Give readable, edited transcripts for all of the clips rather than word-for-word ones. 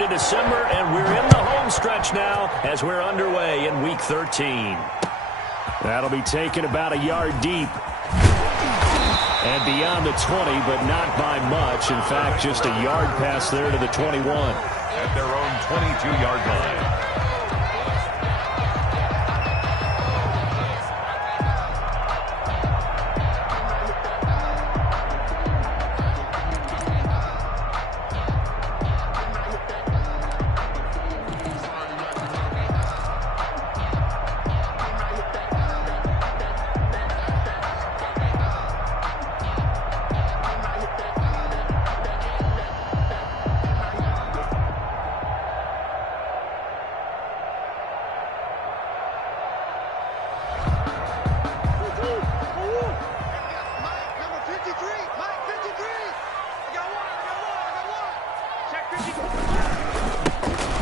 into December, and we're in the home stretch now as we're underway in Week 13. That'll be taken about a yard deep. And beyond the 20, but not by much. In fact, just a yard pass there to the 21. At their own 22-yard line.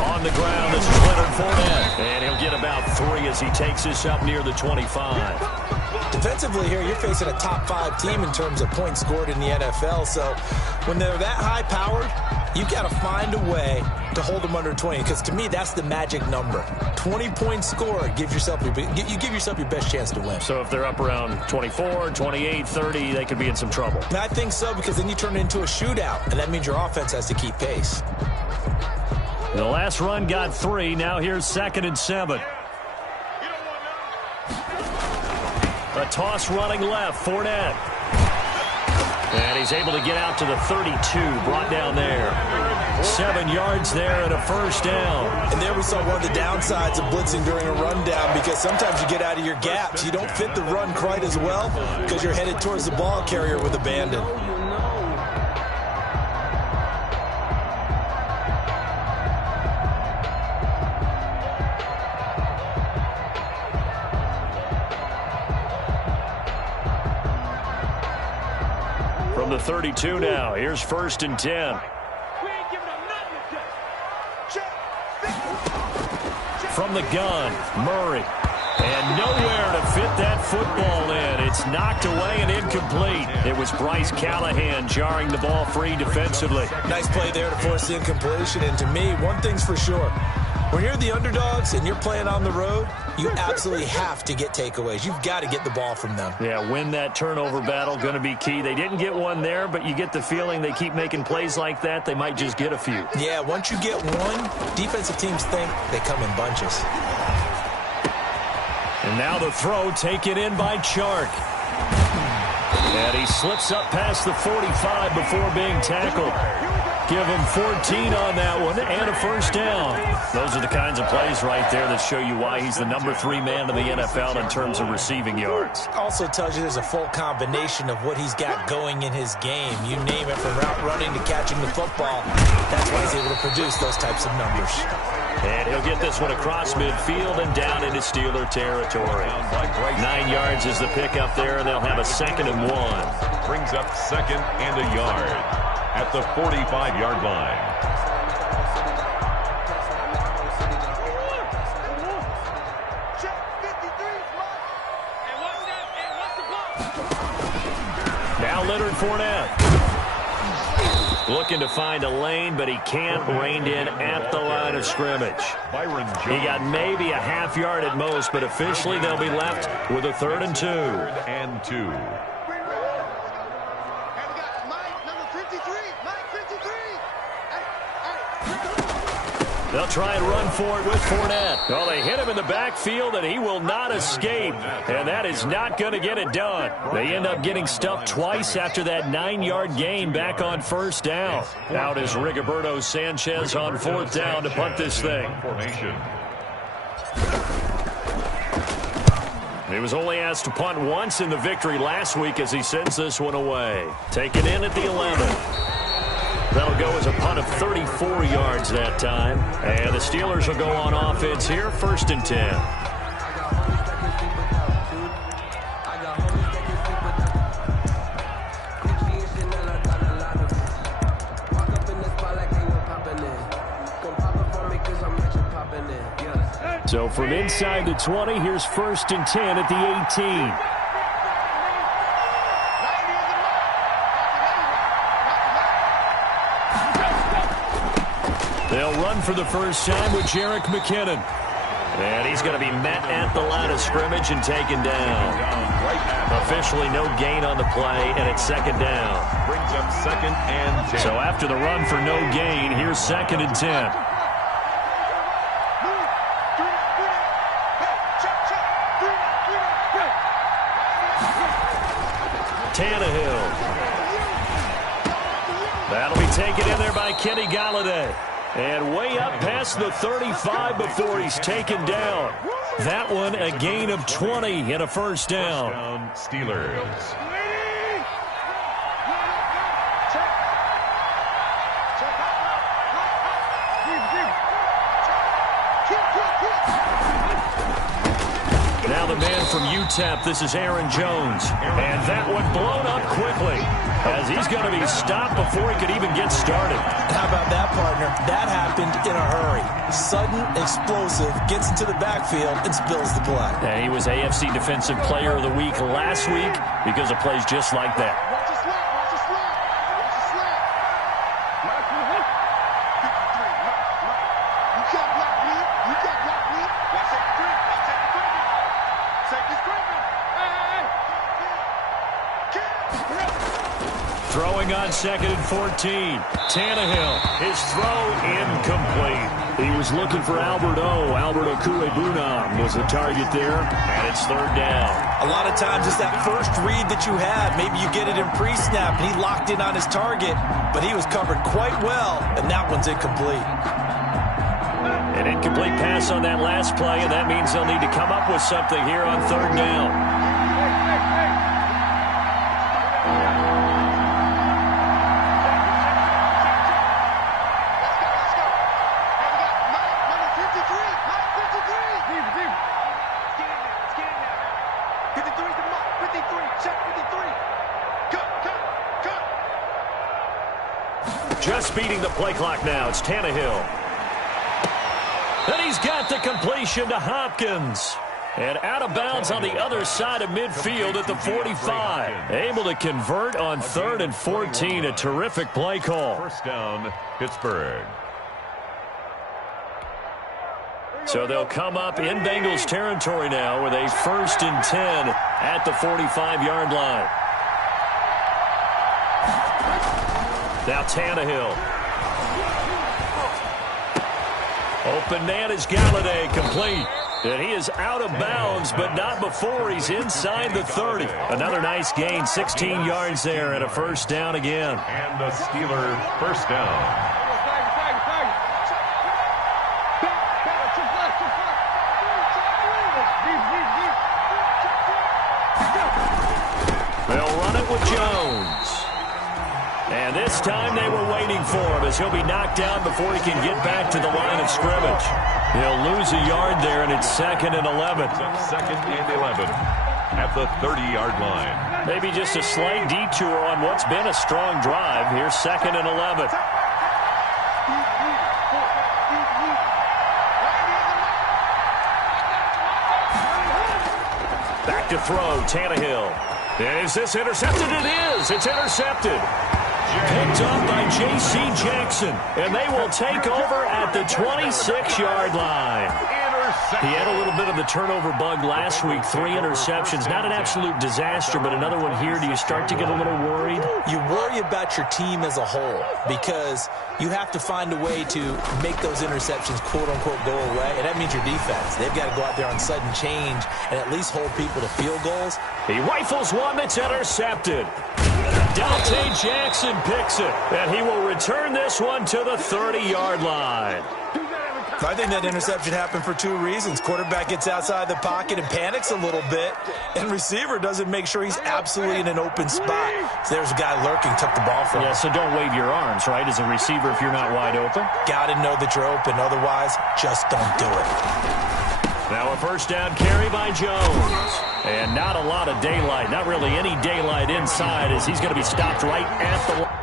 On the ground, this is Leonard Fournette. And he'll get about 3 as he takes this up near the 25. Defensively here, you're facing a top-5 team in terms of points scored in the NFL. So when they're that high-powered, you've got to find a way to hold them under 20. Because to me, that's the magic number. 20 points scored gives yourself you give yourself your best chance to win. So if they're up around 24, 28, 30, they could be in some trouble. I think so, because then you turn it into a shootout, and that means your offense has to keep pace. The last run got 3. Now here's 2nd and 7. A toss running left. Fournette. And he's able to get out to the 32. Brought down there. 7 yards there and a first down. And there we saw one of the downsides of blitzing during a rundown, because sometimes you get out of your gaps. You don't fit the run quite as well because you're headed towards the ball carrier with abandon. From the 32 now, here's 1st and 10. From the gun, Murray. And nowhere to fit that football in. It's knocked away and incomplete. It was Bryce Callahan jarring the ball free defensively. Nice play there to force the incompletion. And to me, one thing's for sure. When you're the underdogs and you're playing on the road, you absolutely have to get takeaways. You've got to get the ball from them. Yeah, win that turnover battle, going to be key. They didn't get one there, but you get the feeling they keep making plays like that, they might just get a few. Yeah, once you get one, defensive teams think they come in bunches. And now the throw taken in by Chark. And he slips up past the 45 before being tackled. Give him 14 on that one and a first down. Those are the kinds of plays right there that show you why he's the number 3 man in the NFL in terms of receiving yards. Also tells you there's a full combination of what he's got going in his game. You name it, from route running to catching the football. That's why he's able to produce those types of numbers. And he'll get this one across midfield and down into Steeler territory. 9 yards is the pickup there, and they'll have a 2nd and 1. Brings up 2nd and a yard at the 45-yard line. Now Leonard Fournette. Looking to find a lane, but he can't. Reined in at the line of scrimmage. He got maybe a half yard at most, but officially they'll be left with a 3rd and 2. 3rd and 2. They'll try and run for it with Fournette. Well, they hit him in the backfield, and he will not escape. And that is not going to get it done. They end up getting stuffed twice after that 9-yard gain back on 1st down. Out is Rigoberto Sanchez on 4th down to punt this thing. He was only asked to punt once in the victory last week as he sends this one away. Taken in at the 11. That'll go as a punt of 34 yards that time. And the Steelers will go on offense here, 1st and 10. So from inside the 20, here's 1st and 10 at the 18. They'll run for the first time with Jerick McKinnon. And he's going to be met at the line of scrimmage and taken down. Officially no gain on the play, and it's second down. Brings up 2nd and 10. So after the run for no gain, here's 2nd and 10. Tannehill. That'll be taken in there by Kenny Golladay. And way up past the 35 before he's taken down. That one a gain of 20 and a first down. Steelers. Now the man from UTEP, this is Aaron Jones. And that one blown up quickly as he's going to be stopped before he could even get started. How about that, partner? That happened in a hurry. Sudden, explosive, gets into the backfield and spills the play. And he was AFC Defensive Player of the Week last week because of plays just like that. Throwing on 2nd and 14. Tannehill, his throw incomplete. He was looking for Albert O. Albert Okuebunam was the target there, and it's 3rd down. A lot of times it's that first read that you have. Maybe you get it in pre-snap, and he locked in on his target, but he was covered quite well, and that one's incomplete. An incomplete pass on that last play, and that means they'll need to come up with something here on 3rd down. Just beating the play clock now. It's Tannehill. And he's got the completion to Hopkins. And out of bounds on the other side of midfield at the 45. Able to convert on 3rd and 14. A terrific play call. First down, Pittsburgh. So they'll come up in Bengals territory now with a 1st and 10 at the 45-yard line. Now Tannehill. Open man is Golladay, complete. And he is out of bounds, but not before he's inside the 30. Another nice gain, 16 yards there, and a first down again. And the Steeler first down. They'll run it with Jones. And this time they were waiting for him as he'll be knocked down before he can get back to the line of scrimmage. He'll lose a yard there, and it's 2nd and 11. 2nd and 11 at the 30-yard line. Maybe just a slight detour on what's been a strong drive. Here's 2nd and 11. Back to throw, Tannehill. Is this intercepted? It is. It's intercepted. Picked up by J.C. Jackson, and they will take over at the 26-yard line. He had a little bit of the turnover bug last week, 3 interceptions. Not an absolute disaster, but another one here. Do you start to get a little worried? You worry about your team as a whole because you have to find a way to make those interceptions, quote-unquote, go away, and that means your defense. They've got to go out there on sudden change and at least hold people to field goals. He rifles one that's intercepted. Dante Jackson picks it, and he will return this one to the 30-yard line. I think that interception happened for 2 reasons. Quarterback gets outside the pocket and panics a little bit, and receiver doesn't make sure he's absolutely in an open spot. So there's a guy lurking, took the ball from him. Yeah, so don't wave your arms, right, as a receiver if you're not wide open. Got to know that you're open. Otherwise, just don't do it. Now a first down carry by Jones. And not a lot of daylight, not really any daylight inside as he's going to be stopped right at the line.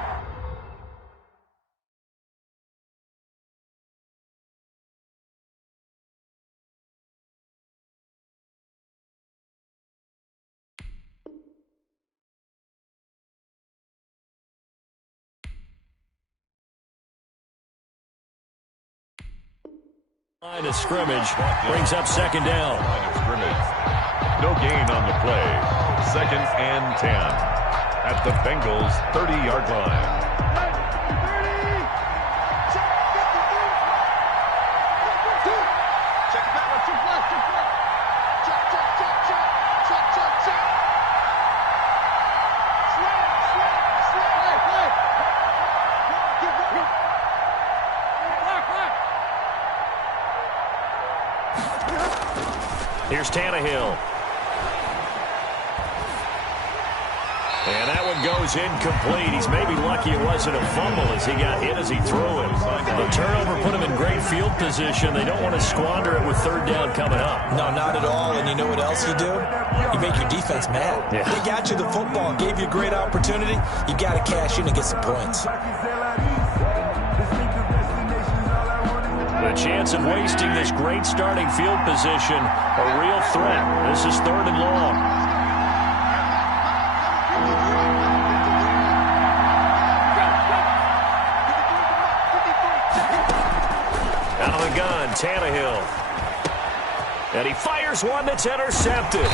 Line of scrimmage brings up second down. Line of scrimmage. No gain on the play. 2nd and 10 at the Bengals' 30-yard line. Here's Tannehill. And that one goes incomplete. He's maybe lucky it wasn't a fumble as he got hit as he threw it. The turnover put him in great field position. They don't want to squander it with 3rd down coming up. No, not at all. And you know what else you do? You make your defense mad. Yeah. They got you the football, gave you a great opportunity. You got to cash in and get some points. The chance of wasting this great starting field position, a real threat. This is 3rd and long. Out of the gun, Tannehill. And he fires one that's intercepted.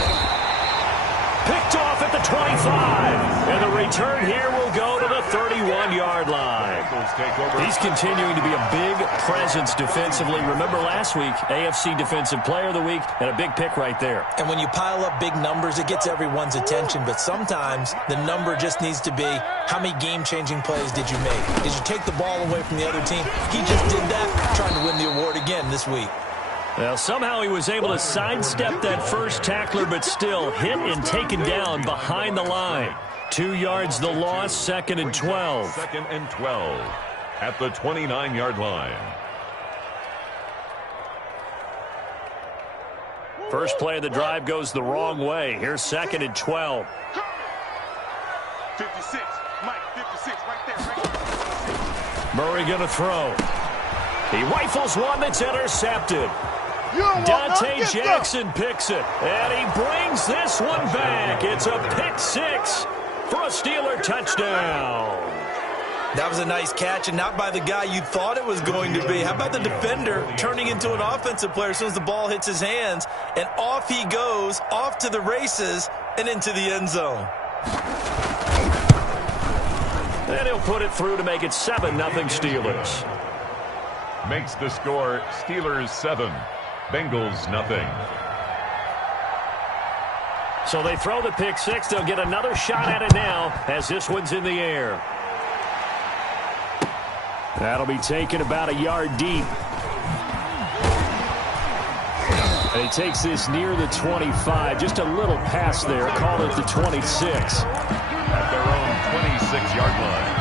Picked off at the 25. And the return here will go to the 31-yard line. He's continuing to be a big presence defensively. Remember last week, AFC Defensive Player of the Week, and a big pick right there. And when you pile up big numbers, it gets everyone's attention. But sometimes the number just needs to be, how many game-changing plays did you make? Did you take the ball away from the other team? He just did that, trying to win the award again this week. Well, somehow he was able to sidestep that first tackler, but still hit and taken down behind the line. 2 yards the loss, 2nd and 12. 2nd and 12 at the 29-yard line. First play of the drive goes the wrong way. Here's 2nd and 12. 56, Mike, 56, right there. Murray going to throw. He rifles one that's intercepted. Dante Jackson picks it, and he brings this one back. It's a pick 6 for a Steeler touchdown. That was a nice catch, and not by the guy you thought it was going to be. How about the defender turning into an offensive player as soon as the ball hits his hands, and off he goes, off to the races, and into the end zone. And he'll put it through to make it 7-0 Steelers. Makes the score Steelers 7, Bengals nothing. So they throw the pick 6. They'll get another shot at it now as this one's in the air. That'll be taken about a yard deep. And he takes this near the 25. Just a little pass there. Call it the 26. At their own 26-yard line.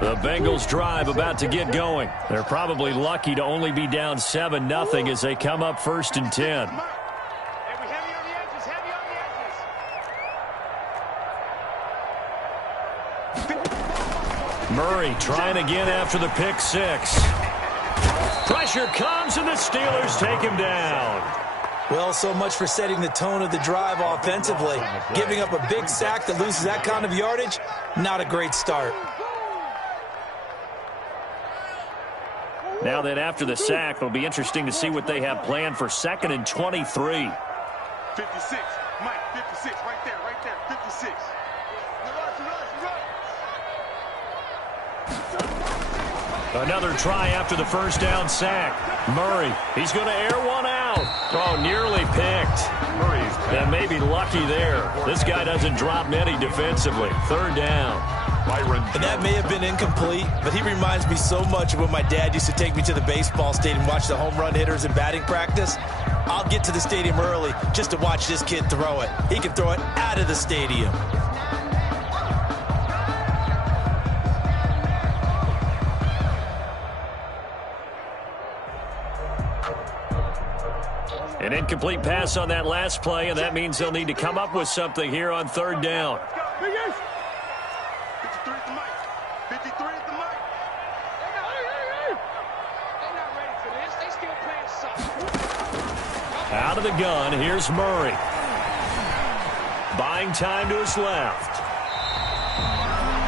The Bengals drive about to get going. They're probably lucky to only be down 7-0 as they come up 1st and 10. Murray trying again after the pick 6. Pressure comes and the Steelers take him down. Well, so much for setting the tone of the drive offensively. Giving up a big sack that loses that kind of yardage, not a great start. Now then, after the sack, it'll be interesting to see what they have planned for 2nd and 23. 56, Mike, 56, right there, 56. Another try after the first down sack. Murray, he's going to air one out. Oh, nearly picked. And maybe lucky there. This guy doesn't drop many defensively. 3rd down. And that may have been incomplete, but he reminds me so much of when my dad used to take me to the baseball stadium and watch the home run hitters in batting practice. I'll get to the stadium early just to watch this kid throw it. He can throw it out of the stadium. An incomplete pass on that last play, and that means they'll need to come up with something here on 3rd down. 53 at the mic. 53 at the mic. They're not ready for this. They still playing soft. Out Out of the gun, here's Murray. Buying time to his left.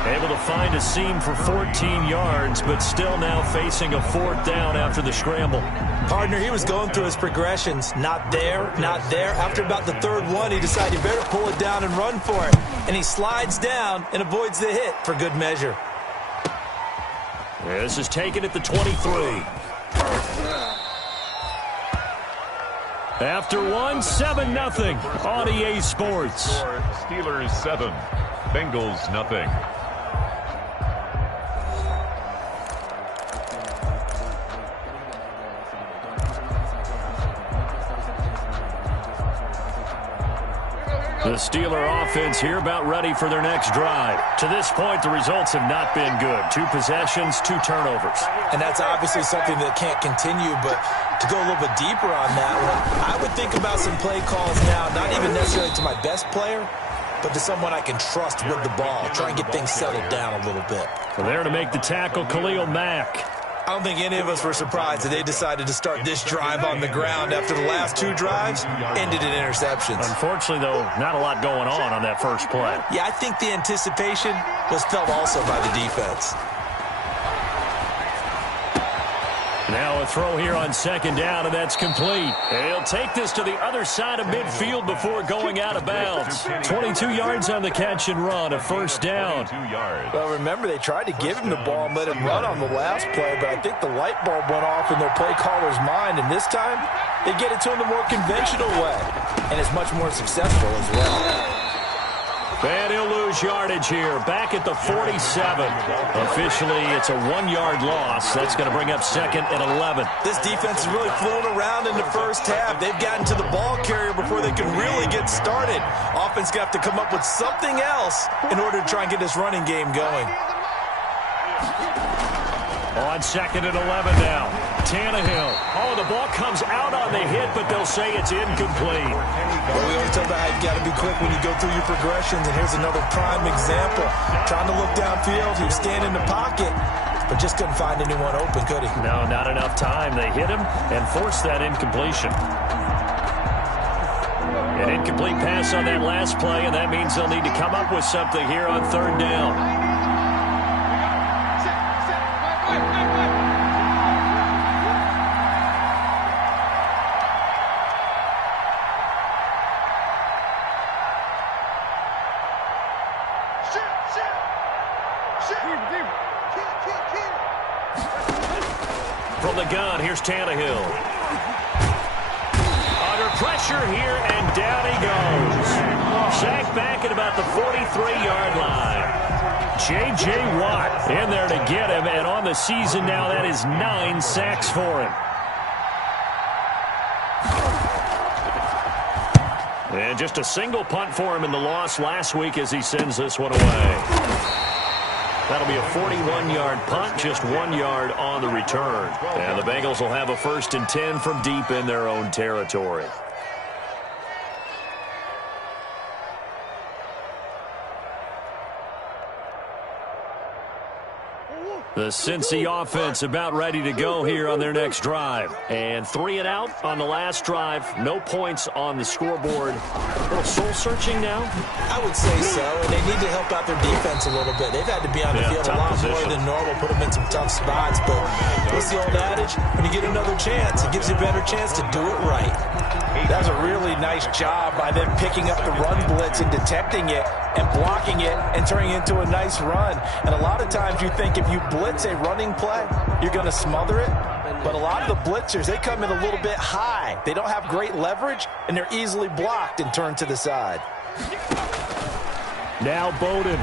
Able to find a seam for 14 yards, but still now facing a 4th down after the scramble. Partner, he was going through his progressions. Not there, not there. After about the 3rd one, he decided he better pull it down and run for it. And he slides down and avoids the hit for good measure. This is taken at the 23. After one, 7-0 on EA Sports. Steelers 7, Bengals nothing. The Steeler offense here about ready for their next drive. To this point, the results have not been good. 2 possessions, 2 turnovers. And that's obviously something that can't continue, but to go a little bit deeper on that one, I would think about some play calls now, not even necessarily to my best player, but to someone I can trust with the ball. Try and get things settled down a little bit. Well, there to make the tackle, Khalil Mack. I don't think any of us were surprised that they decided to start this drive on the ground after the last 2 drives ended in interceptions. Unfortunately, though, not a lot going on that first play. Yeah, I think the anticipation was felt also by the defense. Now a throw here on 2nd down, and that's complete. And he'll take this to the other side of midfield before going out of bounds. 22 yards on the catch and run, a 1st down. Well, remember, they tried to give him the ball and let him run on the last play, but I think the light bulb went off in their play caller's mind, and this time they get it to him the more conventional way, and it's much more successful as well. And he'll lose yardage here, back at the 47. Officially, it's a 1-yard loss. That's going to bring up 2nd and 11. This defense is really flown around in the first half. They've gotten to the ball carrier before they can really get started. Offense got to come up with something else in order to try and get this running game going. On 2nd and 11 now. Tannehill. Oh, the ball comes out on the hit, but they'll say it's incomplete. Well, we always talk about how you got to be quick when you go through your progressions, and here's another prime example. Trying to look downfield, he was standing in the pocket, but just couldn't find anyone open, could he? No, not enough time. They hit him and forced that incompletion. An incomplete pass on that last play, and that means they'll need to come up with something here on 3rd down. From the gun, here's Tannehill. Under pressure here, and down he goes. Sacked back at about the 43-yard line. J.J. Watt in there to get him, and on the season now, that is 9 sacks for him. And just a single punt for him in the loss last week as he sends this one away. That'll be a 41-yard punt, just 1 yard on the return. And the Bengals will have a 1st and 10 from deep in their own territory. The Cincy offense about ready to go here on their next drive. And 3 and out on the last drive. No points on the scoreboard. A little soul-searching now? I would say so, and they need to help out their defense a little bit. They've had to be on the field a lot more than normal, put them in some tough spots. But what's the old adage? When you get another chance, it gives you a better chance to do it right. That was a really nice job by them picking up the run blitz and detecting it and blocking it and turning it into a nice run. And a lot of times you think if you blitz a running play, you're going to smother it. But a lot of the blitzers, they come in a little bit high. They don't have great leverage, and they're easily blocked and turned to the side. Now Bowden.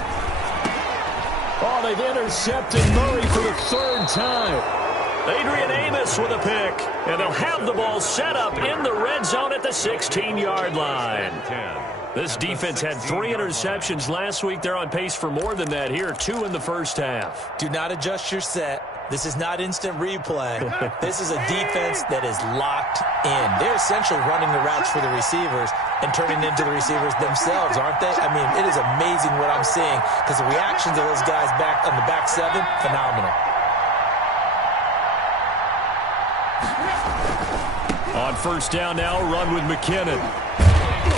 Oh, they've intercepted Murray for the 3rd time. Adrian Amos with a pick, and they'll have the ball set up in the red zone at the 16-yard line. This defense had 3 interceptions last week. They're on pace for more than that here, 2 in the first half. Do not adjust your set. This is not instant replay. This is a defense that is locked in. They're essentially running the routes for the receivers and turning into the receivers themselves, aren't they? I mean, it is amazing what I'm seeing because the reactions of those guys back on the back 7, phenomenal. On first down now, run with McKinnon.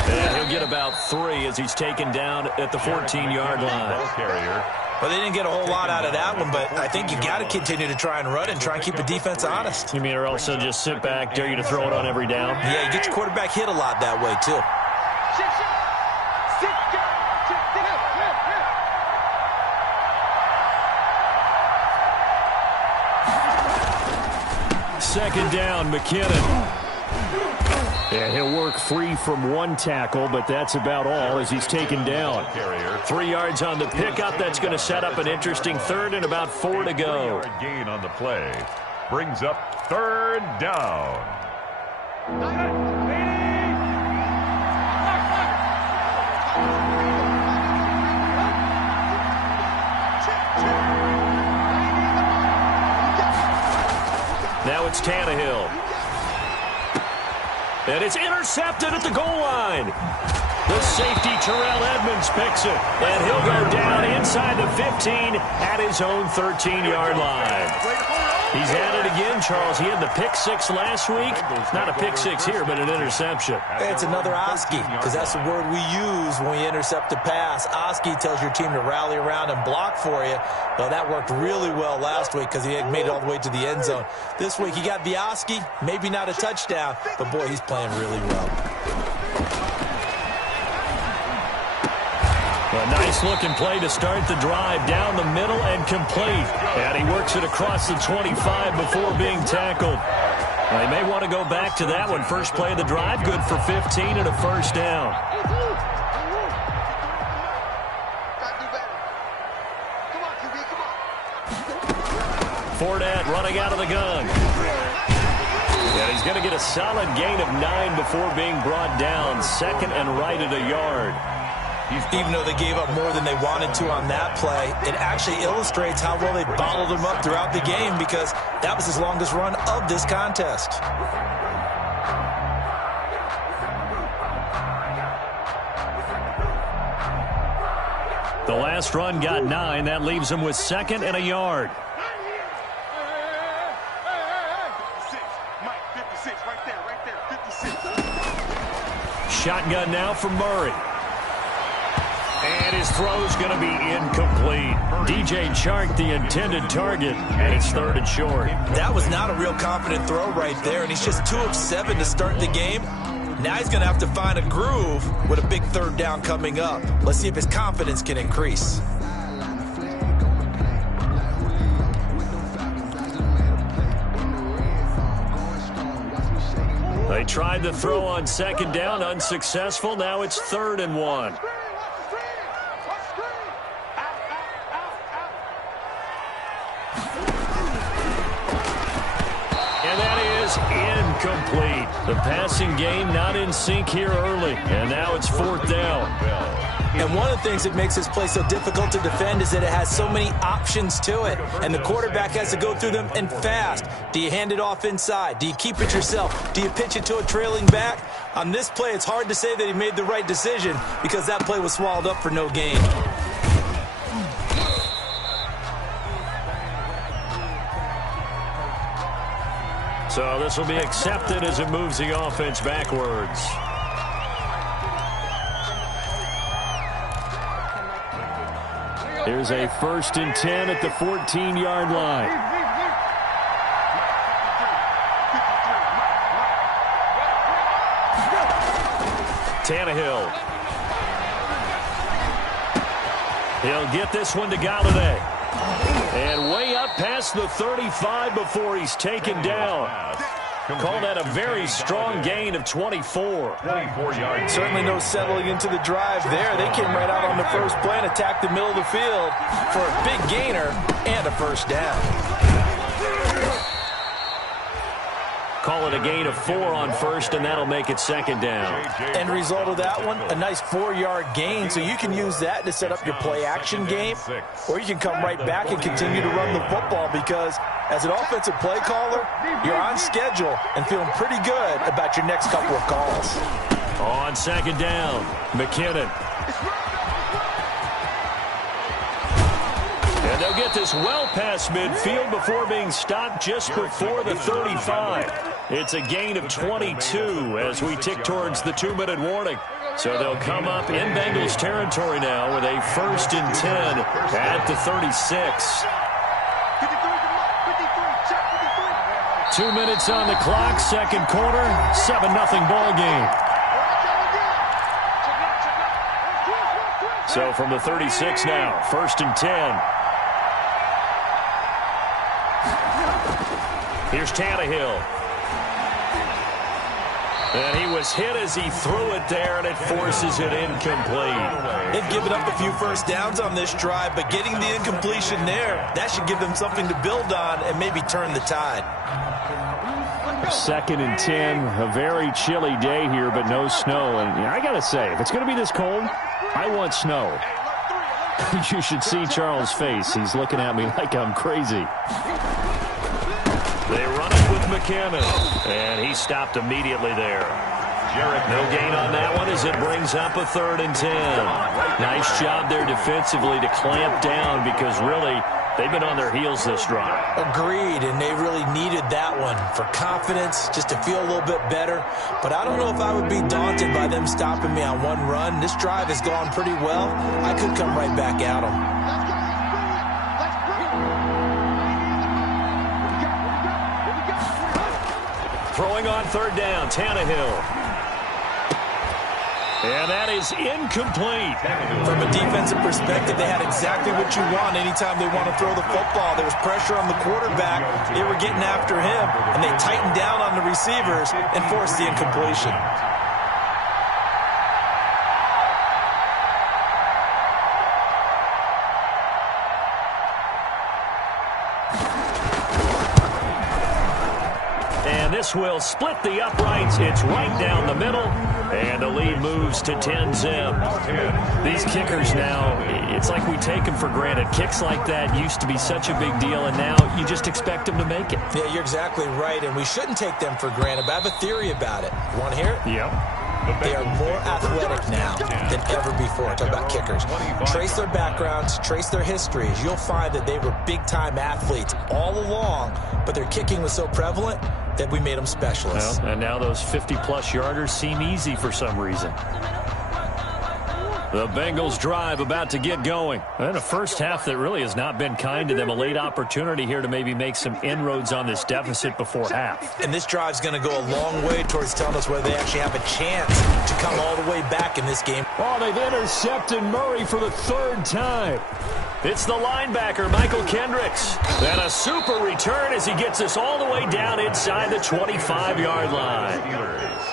And he'll get about 3 as he's taken down at the 14-yard line. Well, they didn't get a whole lot out of that one, but I think you got to continue to try and run and try and keep the defense honest. You mean or also just sit back, dare you to throw it on every down? Yeah, you get your quarterback hit a lot that way, too. Second down, McKinnon. And he'll work free from 1 tackle, but that's about all as he's taken down. 3 yards on the pickup. That's going to set up an interesting third and about 4 to go. Gain on the play brings up third down. Now it's Tannehill. And it's intercepted at the goal line. The safety, Terrell Edmonds, picks it. And he'll go down inside the 15 at his own 13-yard line. He's at it again, Charles. He had the pick 6 last week. Not a pick 6 here, but an interception. It's another Oski, because that's the word we use when we intercept a pass. Oski tells your team to rally around and block for you. Well, that worked really well last week because he had made it all the way to the end zone. This week, he got the Oski, maybe not a touchdown, but boy, he's playing really well. A nice-looking play to start the drive down the middle and complete. And he works it across the 25 before being tackled. Well, he may want to go back to that one. First play of the drive, good for 15 and a first down. Fournette running out of the gun. And he's going to get a solid gain of 9 before being brought down. Second and right at a yard. Even though they gave up more than they wanted to on that play, it actually illustrates how well they bottled him up throughout the game because that was his longest run of this contest. The last run got 9. That leaves him with 2nd and a yard. Shotgun now for Murray. And his throw's going to be incomplete. DJ Chark, the intended target, and it's 3rd and short. That was not a real confident throw right there, and he's just 2 of 7 to start the game. Now he's going to have to find a groove with a big 3rd down coming up. Let's see if his confidence can increase. They tried the throw on 2nd down, unsuccessful. Now it's 3rd and 1. Incomplete. The passing game not in sync here early. And now it's 4th down. And one of the things that makes this play so difficult to defend is that it has so many options to it. And the quarterback has to go through them and fast. Do you hand it off inside? Do you keep it yourself? Do you pitch it to a trailing back? On this play, it's hard to say that he made the right decision because that play was swallowed up for no gain. So this will be accepted as it moves the offense backwards. Here's a 1st and 10 at the 14-yard line. Tannehill. He'll get this one to Galladay. And way up past the 35 before he's taken down. Call that a very strong gain of 24. 24 yards. Certainly no settling into the drive there. They came right out on the first play and attacked the middle of the field for a big gainer and a first down. Call it a gain of 4 on first, and that'll make it 2nd down. End result of that one, a nice 4-yard gain, so you can use that to set up your play-action game, or you can come right back and continue to run the football because as an offensive play caller, you're on schedule and feeling pretty good about your next couple of calls. On 2nd down, McKinnon. And they'll get this well past midfield before being stopped just before the 35. It's a gain of 22 as we tick towards the 2-minute warning. So they'll come up in Bengals territory now with a 1st and 10 at the 36. 2 minutes on the clock, second quarter, 7-0 ball game. So from the 36 now, 1st and 10. Here's Tannehill. And he was hit as he threw it there, and it forces it incomplete. They've given up a few first downs on this drive, but getting the incompletion there, that should give them something to build on and maybe turn the tide. 2nd and 10, a very chilly day here, but no snow. And I got to say, if it's going to be this cold, I want snow. You should see Charles' face. He's looking at me like I'm crazy. They run it with McKinnon, and he stopped immediately there. No gain on that one as it brings up a 3rd and 10. Nice job there defensively to clamp down because really they've been on their heels this drive. Agreed, and they really needed that one for confidence, just to feel a little bit better. But I don't know if I would be daunted by them stopping me on one run. This drive has gone pretty well. I could come right back at them. Throwing on 3rd down, Tannehill. And that is incomplete. From a defensive perspective, they had exactly what you want anytime they want to throw the football. There was pressure on the quarterback. They were getting after him, and they tightened down on the receivers and forced the incompletion. And this will split the uprights. It's right down the middle. And the lead moves to 10-zip. These kickers now, it's like we take them for granted. Kicks like that used to be such a big deal, and now you just expect them to make it. Yeah, you're exactly right, and we shouldn't take them for granted, but I have a theory about it. You want to hear it? Yep. They are more athletic now than ever before. Talk about kickers. Trace their backgrounds, trace their histories. You'll find that they were big-time athletes all along, but their kicking was so prevalent that we made them specialists. Well, and now those 50-plus yarders seem easy for some reason. The Bengals drive about to get going. And a first half that really has not been kind to them. A late opportunity here to maybe make some inroads on this deficit before half. And this drive's going to go a long way towards telling us whether they actually have a chance to come all the way back in this game. Oh, they've intercepted Murray for the 3rd time. It's the linebacker, Michael Kendricks. And a super return as he gets us all the way down inside the 25-yard line.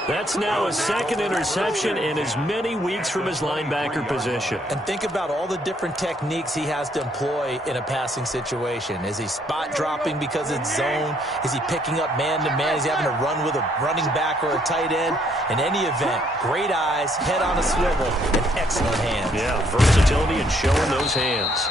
That's now his 2nd interception in as many weeks from his linebacker position. And think about all the different techniques he has to employ in a passing situation. Is he spot dropping because it's zone? Is he picking up man-to-man? Is he having to run with a running back or a tight end? In any event, great eyes, head on a swivel, and excellent hands. Yeah, versatility and showing those hands.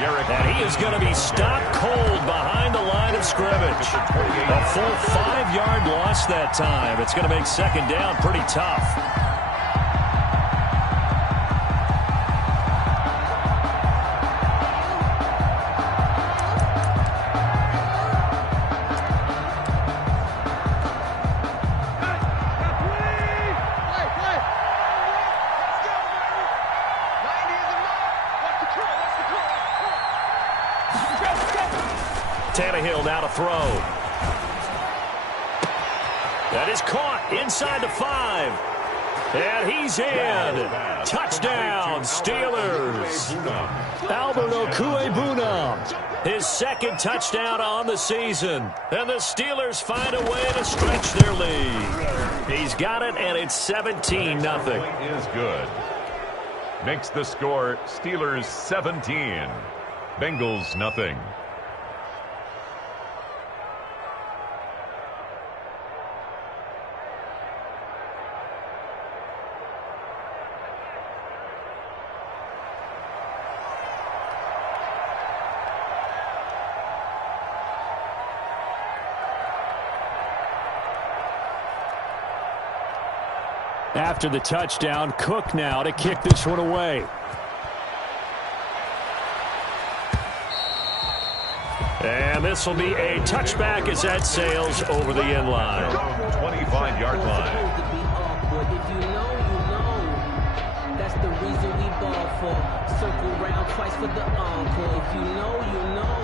And he is going to be stopped cold behind the line of scrimmage. A full 5-yard loss that time. It's going to make 2nd down pretty tough. Tannehill now to throw. That is caught inside the 5. And he's in. Touchdown, Steelers. Albert Okwuegbunam. His 2nd touchdown on the season. And the Steelers find a way to stretch their lead. He's got it, and it's 17-0. Is good. Makes the score Steelers 17. Bengals nothing. After the touchdown, Cook now to kick this one away. And this will be a touchback as that sails over the end line. 25-yard line. If you know, you know. That's the reason we ball for. Circle round twice for the encore. If you know, you know.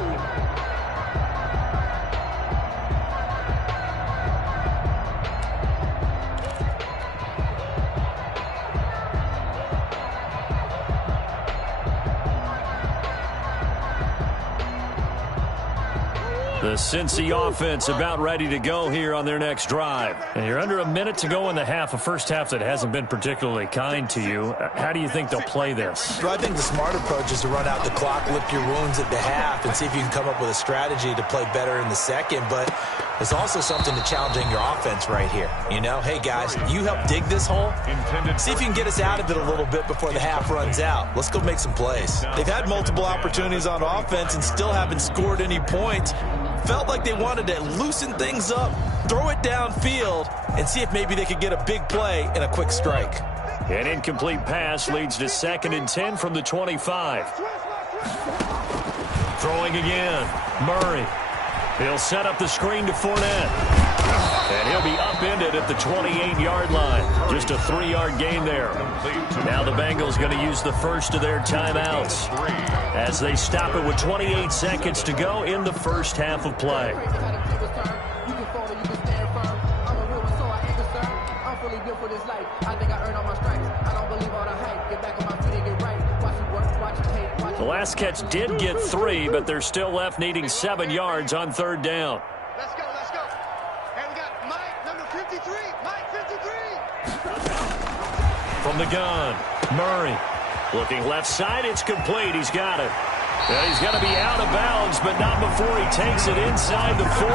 The Cincy offense about ready to go here on their next drive. And you're under a minute to go in the half, a first half that hasn't been particularly kind to you. How do you think they'll play this? Well, I think the smart approach is to run out the clock, lick your wounds at the half, and see if you can come up with a strategy to play better in the second. But there's also something to challenging your offense right here. You know, hey, guys, you help dig this hole. See if you can get us out of it a little bit before the half runs out. Let's go make some plays. They've had multiple opportunities on offense and still haven't scored any points. Felt like they wanted to loosen things up, throw it downfield, and see if maybe they could get a big play and a quick strike. An incomplete pass leads to 2nd and 10 from the 25. Throwing again. Murray. He'll set up the screen to Fournette. And he'll be upended at the 28-yard line. Just a 3-yard gain there. Now the Bengals going to use the first of their timeouts as they stop it with 28 seconds to go in the first half of play. The last catch did get 3, but they're still left needing 7 yards on 3rd down. Let's go, let's go. And we got Mike, number 53. Mike, 53. From the gun, Murray. Looking left side, it's complete. He's got it. And he's going to be out of bounds, but not before he takes it inside the 40.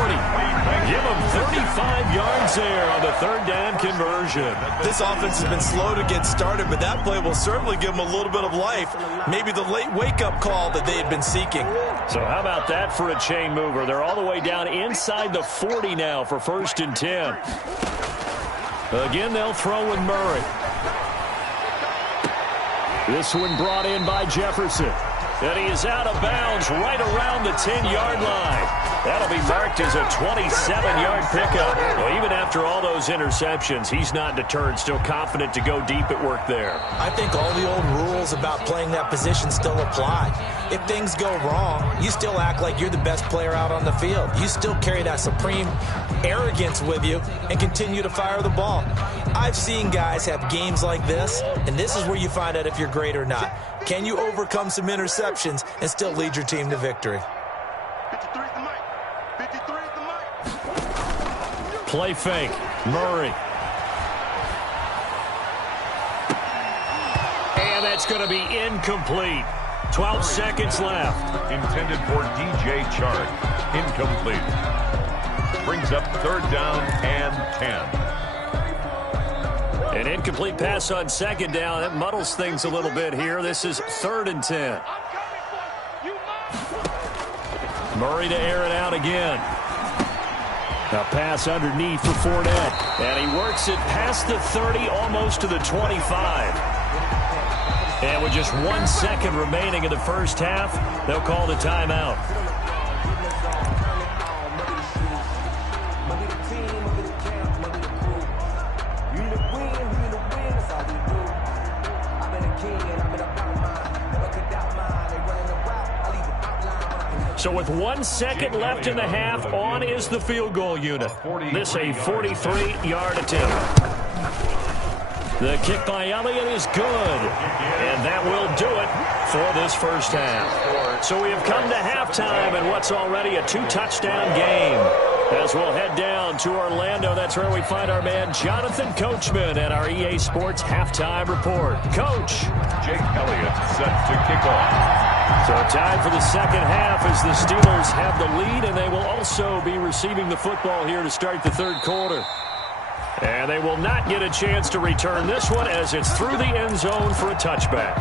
Give him 35 yards there on the 3rd down conversion. This offense has been slow to get started, but that play will certainly give them a little bit of life. Maybe the late wake-up call that they had been seeking. So how about that for a chain mover? They're all the way down inside the 40 now for 1st and 10. Again, they'll throw with Murray. This one brought in by Jefferson. And he is out of bounds right around the 10-yard line. That'll be marked as a 27-yard pickup. Well, even after all those interceptions, he's not deterred, still confident to go deep at work there. I think all the old rules about playing that position still apply. If things go wrong, you still act like you're the best player out on the field. You still carry that supreme arrogance with you and continue to fire the ball. I've seen guys have games like this, and this is where you find out if you're great or not. Can you overcome some interceptions and still lead your team to victory? 53 at the mic. 53 at the mic. Play fake. Murray. And that's going to be incomplete. 12 seconds left. Intended for DJ Chark. Incomplete. Brings up 3rd down and 10. An incomplete pass on 2nd down. That muddles things a little bit here. This is 3rd and 10. Murray to air it out again. A pass underneath for Fournette. And he works it past the 30, almost to the 25. And with just 1 second remaining in the first half, they'll call the timeout. So with 1 second left in the half, on is the field goal unit. This a 43-yard attempt. The kick by Elliott is good. And that will do it for this first half. So we have come to halftime in what's already a 2-touchdown game. As we'll head down to Orlando, that's where we find our man Jonathan Coachman at our EA Sports Halftime Report. Coach. Jake Elliott set to kick off. So time for the second half as the Steelers have the lead, and they will also be receiving the football here to start the 3rd quarter. And they will not get a chance to return this one as it's through the end zone for a touchback.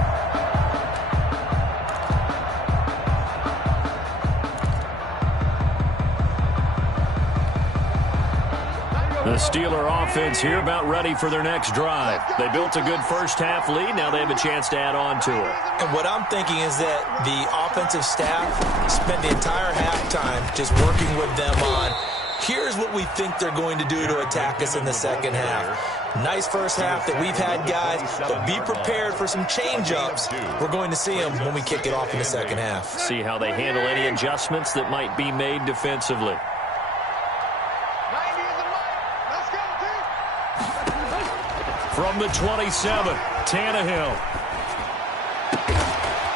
The Steeler offense here about ready for their next drive. They built a good first-half lead. Now they have a chance to add on to it. And what I'm thinking is that the offensive staff spent the entire halftime just working with them on, here's what we think they're going to do to attack us in the second half. Nice first half that we've had, guys, but be prepared for some change-ups. We're going to see them when we kick it off in the second half. See how they handle any adjustments that might be made defensively. From the 27, Tannehill.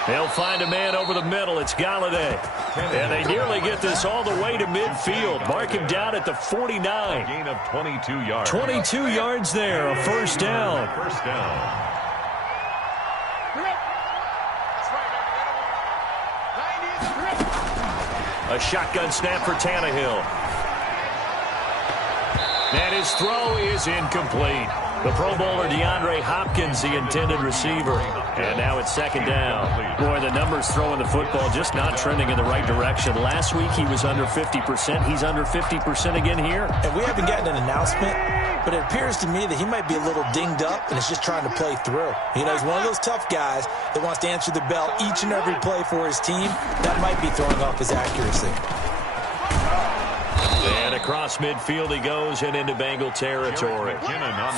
They'll find a man over the middle. It's Galladay. And they nearly get this all the way to midfield. Mark him down at the 49. A gain of 22 yards. 22 yards there, a first down. First down. A shotgun snap for Tannehill. And his throw is incomplete. The Pro Bowler DeAndre Hopkins, the intended receiver. And now it's second down. Boy, the numbers throwing the football just not trending in the right direction. Last week he was under 50%. He's under 50% again here. And we haven't gotten an announcement, but it appears to me that he might be a little dinged up and is just trying to play through. You know, he's one of those tough guys that wants to answer the bell each and every play for his team. That might be throwing off his accuracy. And across midfield he goes and into Bengal territory.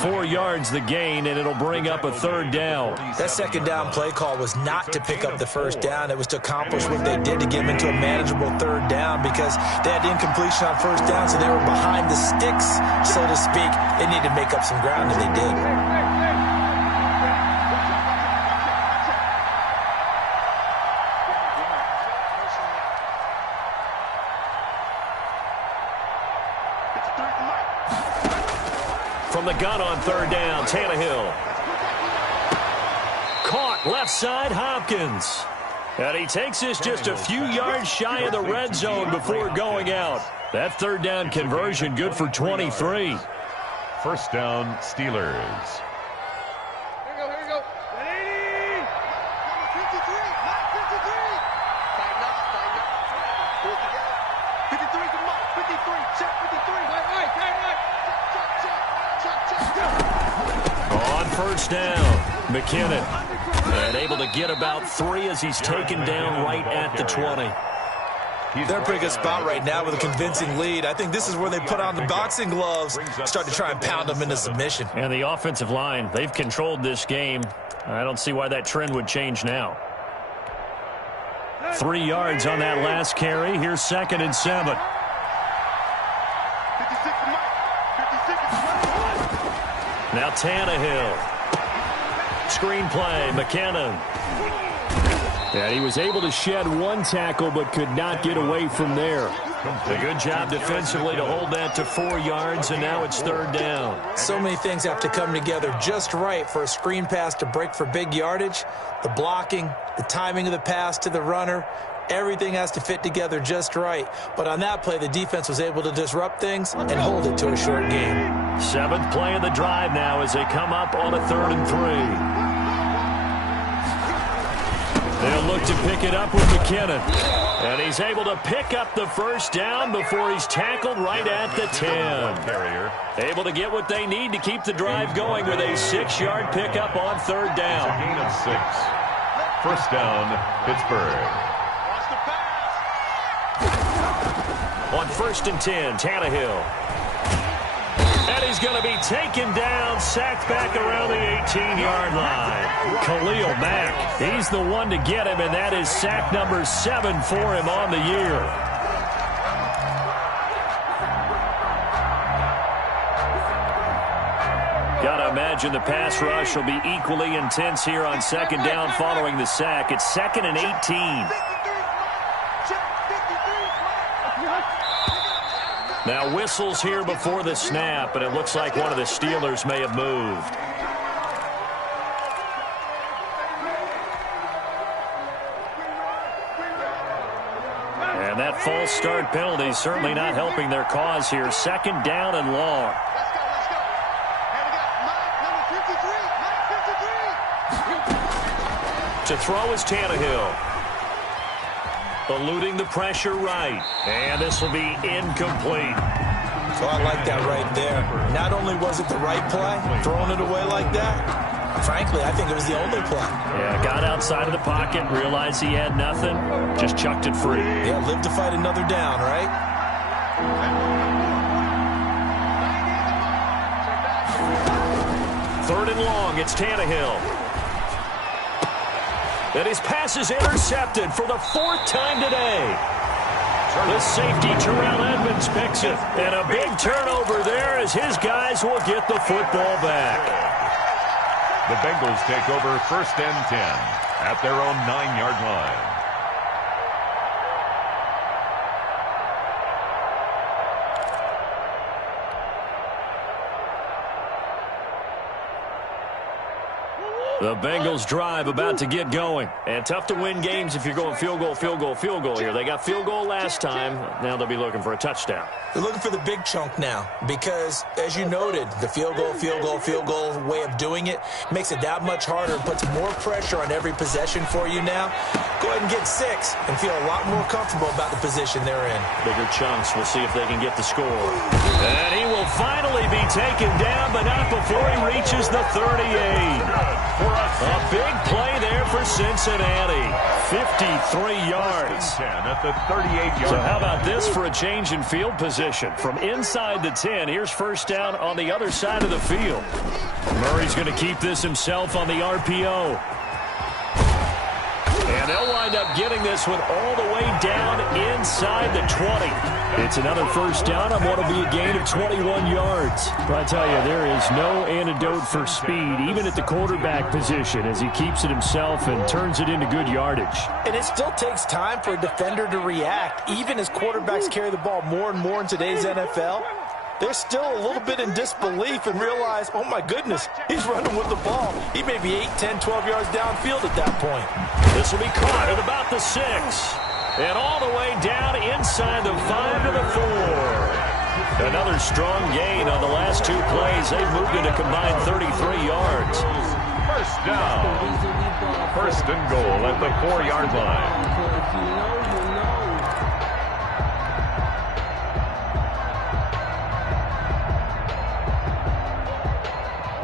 4 yards the gain, and it'll bring up a third down. That second down play call was not to pick up the first down. It was to accomplish what they did to get him into a manageable third down because they had incompletion on first down, so they were behind the sticks, so to speak. They needed to make up some ground, and they did. From the gun on third down, Tannehill. Caught left side, Hopkins. And he takes this just a few yards shy of the red zone before going out. That third down conversion good for 23. First down, Steelers. Here we go. Ready? Number 53, Mike 53. Tighten up. Pull it together. 53 to Mike, 53. Check 53. Right. Check. On first down, McKinnon. And able to get about 3 as he's taken down right at the 20. They're in a pretty good spot right now with a convincing lead. I think this is where they put on the boxing gloves, start to try and pound them into submission. And the offensive line, they've controlled this game. I don't see why that trend would change now. 3 yards on that last carry. Here's 2nd and 7. 56 to Mike. 56 to Mike. Now Tannehill. Screen play, McKinnon. And he was able to shed 1 tackle but could not get away from there. A good job defensively to hold that to 4 yards, and now it's third down. So many things have to come together just right for a screen pass to break for big yardage. The blocking, the timing of the pass to the runner, everything has to fit together just right. But on that play, the defense was able to disrupt things and hold it to a short game. 7th play of the drive now as they come up on a 3rd and 3. They'll look to pick it up with McKinnon. And he's able to pick up the first down before he's tackled right at the 10. Able to get what they need to keep the drive going with a 6-yard pickup on third down. A gain of 6. First down, Pittsburgh. Watch the pass. On 1st and 10, Tannehill. And he's going to be taken down, sacked back around the 18-yard line. Khalil Mack, he's the one to get him, and that is sack number 7 for him on the year. Got to imagine the pass rush will be equally intense here on 2nd down following the sack. It's 2nd and 18. Now whistles here before the snap, and it looks like one of the Steelers may have moved. And that false start penalty is certainly not helping their cause here. 2nd down and long. Let's go. And we got Mike, number 53. To throw is Tannehill. Eluding the pressure right. And this will be incomplete. Oh, I like that right there. Not only was it the right play, throwing it away like that, frankly, I think it was the only play. Yeah, got outside of the pocket, realized he had nothing, just chucked it free. Yeah, live to fight another down, right? Third and long, it's Tannehill. And his pass is intercepted for the 4th time today. The safety, Terrell Edmonds, picks it. And a big turnover there as his guys will get the football back. The Bengals take over 1st and 10 at their own 9-yard line. The Bengals drive about to get going. And tough to win games if you're going field goal, field goal, field goal here. They got field goal last time. Now they'll be looking for a touchdown. They're looking for the big chunk now because, as you noted, the field goal way of doing it makes it that much harder and puts more pressure on every possession for you now. Go ahead and get 6 and feel a lot more comfortable about the position they're in. Bigger chunks. We'll see if they can get the score. And he will finally be taken down, but not before he reaches the 38. A big play there for Cincinnati. 53 yards. At the 38-yard. So how about this for a change in field position? From inside the 10, here's first down on the other side of the field. Murray's going to keep this himself on the RPO. And they'll wind up getting this one all the way down inside the 20. It's another first down on what will be a gain of 21 yards. But I tell you, there is no antidote for speed, even at the quarterback position, as he keeps it himself and turns it into good yardage. And it still takes time for a defender to react. Even as quarterbacks carry the ball more and more in today's NFL, they're still a little bit in disbelief and realize, oh my goodness, he's running with the ball. He may be 8, 10, 12 yards downfield at that point. This will be caught at about the 6. And all the way down inside the 5 to the 4. Another strong gain on the last 2 plays. They've moved it a combined 33 yards. First down. First and goal at the 4-yard line.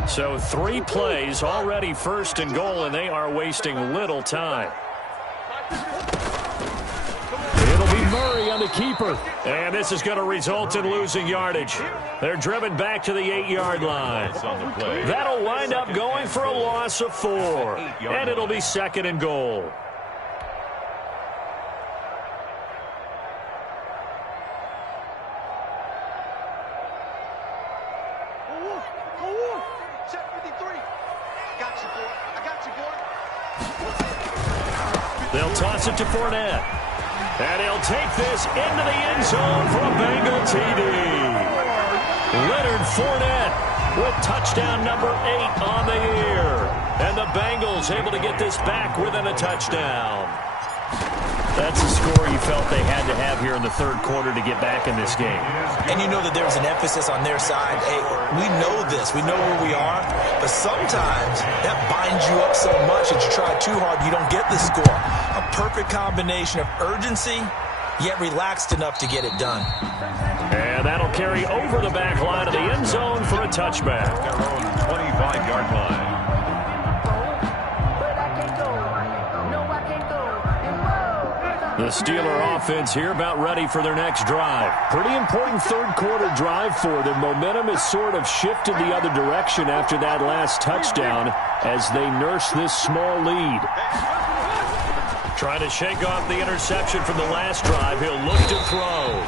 So 3 plays, already first and goal, and they are wasting little time. It'll be Murray on the keeper. And this is going to result in losing yardage. They're driven back to the 8-yard line. That'll wind up going for a loss of 4. And it'll be second and goal. They'll toss it to Fournette. And he'll take this into the end zone for a Bengal TD. Leonard Fournette with touchdown number 8 on the year. And the Bengals able to get this back within a touchdown. That's a score you felt they had to have here in the third quarter to get back in this game. And you know that there was an emphasis on their side. Hey, we know this. We know where we are. But sometimes that binds you up so much that you try too hard, you don't get the score. A perfect combination of urgency, yet relaxed enough to get it done. And that'll carry over the back line of the end zone for a touchback. Their own 25-yard line. The Steeler offense here about ready for their next drive. Pretty important third quarter drive for them. Momentum has sort of shifted the other direction after that last touchdown as they nurse this small lead. Trying to shake off the interception from the last drive. He'll look to throw.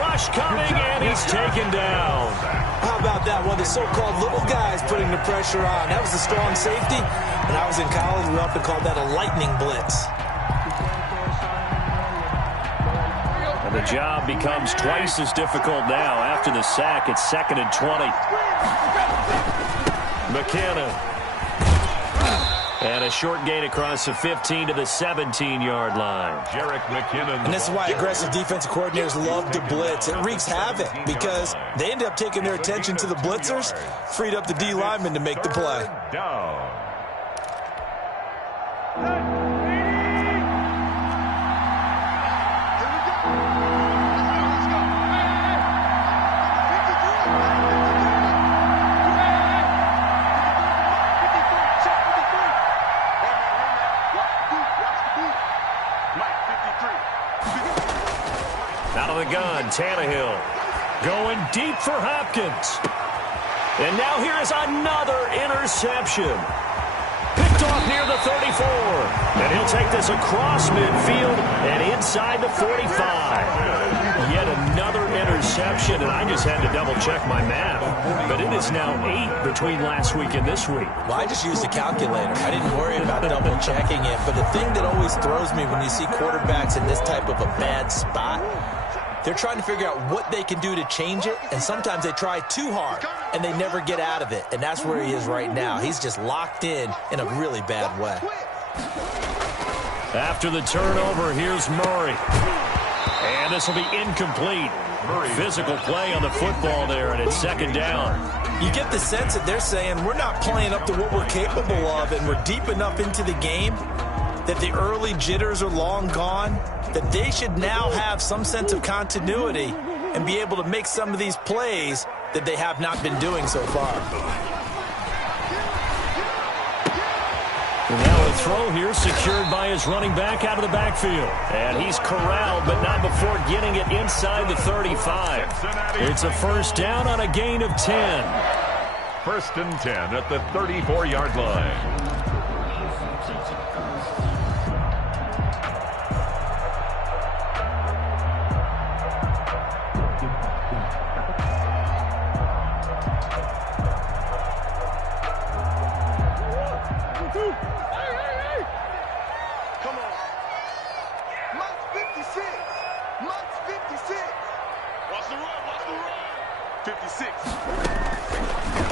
Rush coming, and he's taken down. How about that? One of the so-called little guys putting the pressure on. That was a strong safety. When I was in college, we often called that a lightning blitz. And the job becomes twice as difficult now. After the sack, it's 2nd and 20. McKinnon. And a short gain across the 15 to the 17-yard line. Jerick McKinnon. And this is why aggressive defensive coordinators love to blitz. It wreaks havoc because they end up taking their attention to the blitzers, freed up the D lineman to make the play. Down. the gun. Tannehill going deep for Hopkins. And now here is another interception. Picked off near the 34. And he'll take this across midfield and inside the 45. Yet another interception, and I just had to double-check my math. But it is now 8 between last week and this week. Well, I just used a calculator. I didn't worry about double-checking it. But the thing that always throws me when you see quarterbacks in this type of a bad spot, they're trying to figure out what they can do to change it, and sometimes they try too hard, and they never get out of it. And that's where he is right now. He's just locked in a really bad way. After the turnover, here's Murray. And this will be incomplete. Physical play on the football there, and it's second down. You get the sense that they're saying we're not playing up to what we're capable of, and we're deep enough into the game that the early jitters are long gone, that they should now have some sense of continuity and be able to make some of these plays that they have not been doing so far. And now a throw here secured by his running back out of the backfield. And he's corralled, but not before getting it inside the 35. It's a first down on a gain of 10. First and 10 at the 34-yard line.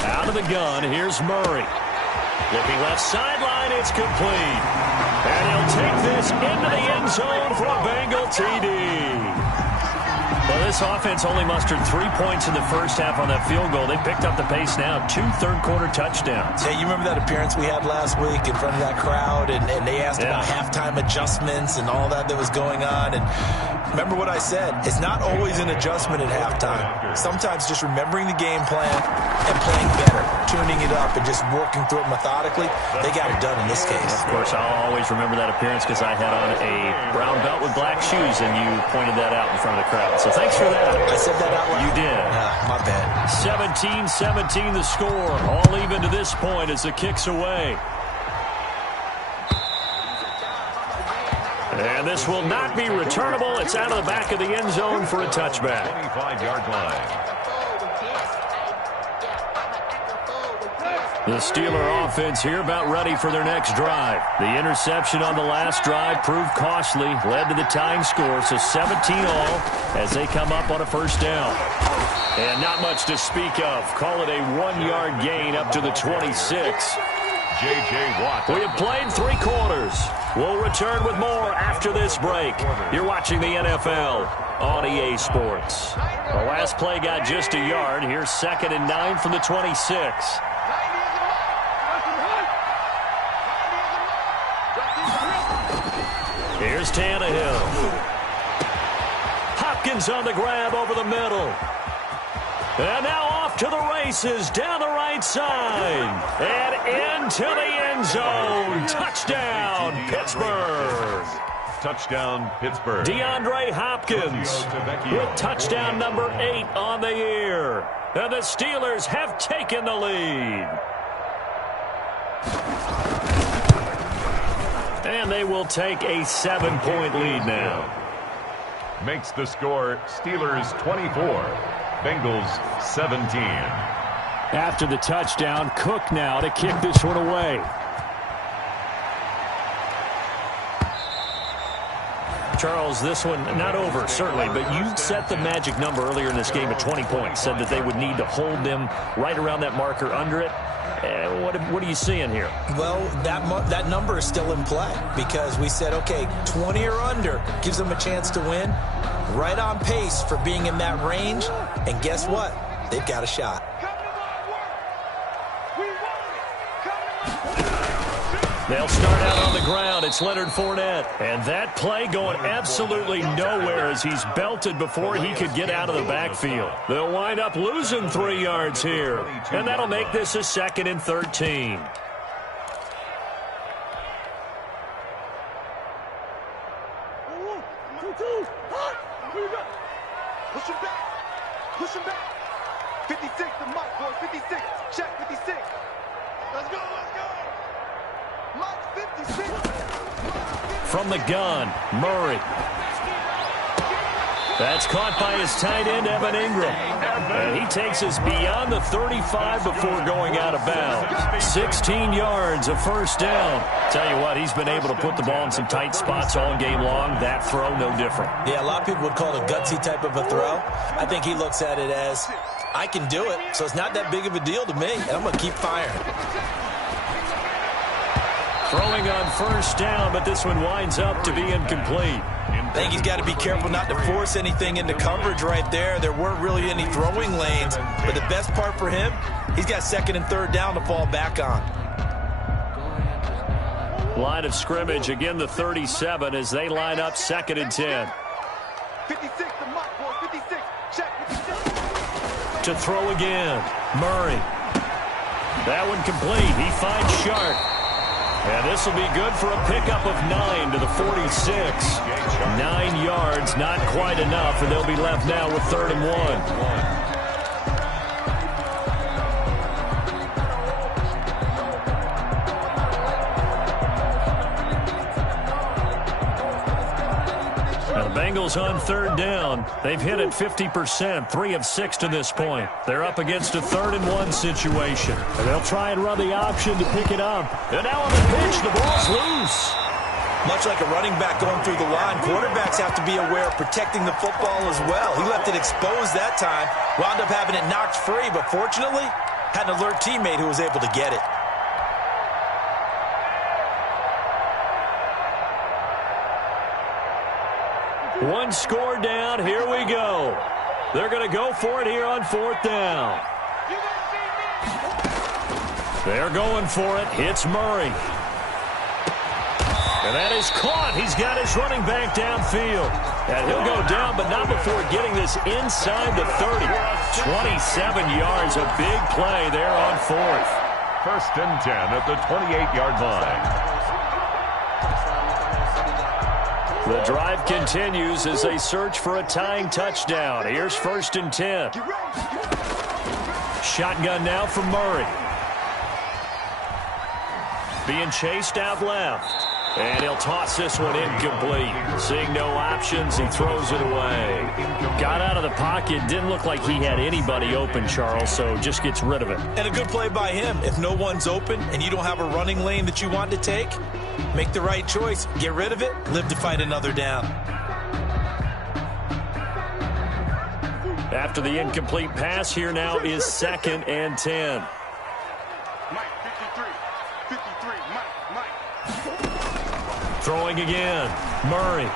Out of the gun, here's Murray. Looking left sideline, it's complete. And he'll take this into the end zone for a Bengal TD. Well, this offense only mustered 3 points in the first half on that field goal. They picked up the pace now, 2 third-quarter touchdowns. Hey, you remember that appearance we had last week in front of that crowd, and they asked about halftime adjustments and all that was going on, and remember what I said. It's not always an adjustment at halftime. Sometimes just remembering the game plan and playing better, tuning it up and just working through it methodically, they got it done in this case. Of course, I'll always remember that appearance because I had on a brown belt with black shoes, and you pointed that out in front of the crowd. So thanks for that. I said that out loud. You did. My bad. 17-17 the score. All even to this point as the kick's away. And this will not be returnable. It's out of the back of the end zone for a touchback. 25-yard line. The Steeler offense here about ready for their next drive. The interception on the last drive proved costly, led to the tying score, so 17 all as they come up on a first down. And not much to speak of. Call it a 1-yard gain up to the 26. J.J. Watt. We have played 3 quarters. We'll return with more after this break. You're watching the NFL on EA Sports. The last play got just a yard. Here's 2nd and 9 from the 26. Here's Tannehill. Hopkins on the grab over the middle. And now off to the races down the right side. And into the end zone. Touchdown, Pittsburgh. Touchdown, Pittsburgh. DeAndre Hopkins with touchdown number 8 on the year. And the Steelers have taken the lead. And they will take a 7-point lead now. Makes the score Steelers 24, Bengals 17. After the touchdown, Cook now to kick this one away. Charles, this one not over, certainly, but you set the magic number earlier in this game at 20 points, said that they would need to hold them right around that marker under it. What are you seeing here? Well, that number is still in play because we said, okay, 20 or under gives them a chance to win. Right on pace for being in that range. And guess what? They've got a shot. They'll start out on the ground. It's Leonard Fournette. And that play going absolutely nowhere as he's belted before he could get out of the backfield. They'll wind up losing 3 yards here. And that'll make this a 2nd and 13. From the gun, Murray. That's caught by his tight end, Evan Ingram. And he takes us beyond the 35 before going out of bounds. 16 yards, a first down. Tell you what, he's been able to put the ball in some tight spots all game long. That throw, no different. Yeah, a lot of people would call it a gutsy type of a throw. I think he looks at it as, I can do it, so it's not that big of a deal to me, and I'm going to keep firing. Throwing on first down, but this one winds up to be incomplete. I think he's got to be careful not to force anything into coverage right there. There weren't really any throwing lanes, but the best part for him, he's got second and third down to fall back on. Line of scrimmage, again the 37 as they line up second and 10. 56, the mock ball, 56, check, 56. To throw again, Murray. That one complete. He finds Sharp. And this will be good for a pickup of 9 to the 46. 9 yards, not quite enough, and they'll be left now with 3rd and 1. Bengals on 3rd down. They've hit it 50%, 3 of 6 to this point. They're up against a 3rd and 1 situation. And they'll try and run the option to pick it up. And now on the pitch, the ball's loose. Much like a running back going through the line, quarterbacks have to be aware of protecting the football as well. He left it exposed that time, wound up having it knocked free, but fortunately, had an alert teammate who was able to get it. One score down. Here we go. They're going to go for it here on 4th down. They're going for it. Hits Murray. And that is caught. He's got his running back downfield. And he'll go down, but not before getting this inside the 30. 27 yards. A big play there on 4th. 1st and 10 at the 28-yard line. The drive continues as they search for a tying touchdown. Here's 1st and 10. Shotgun now from Murray. Being chased out left. And he'll toss this one incomplete. Seeing no options, he throws it away. Got out of the pocket. Didn't look like he had anybody open, Charles, so just gets rid of it. And a good play by him. If no one's open and you don't have a running lane that you want to take, make the right choice. Get rid of it. Live to fight another down. After the incomplete pass, here now is 2nd and 10. Mike, 53, Mike. Throwing again. Murray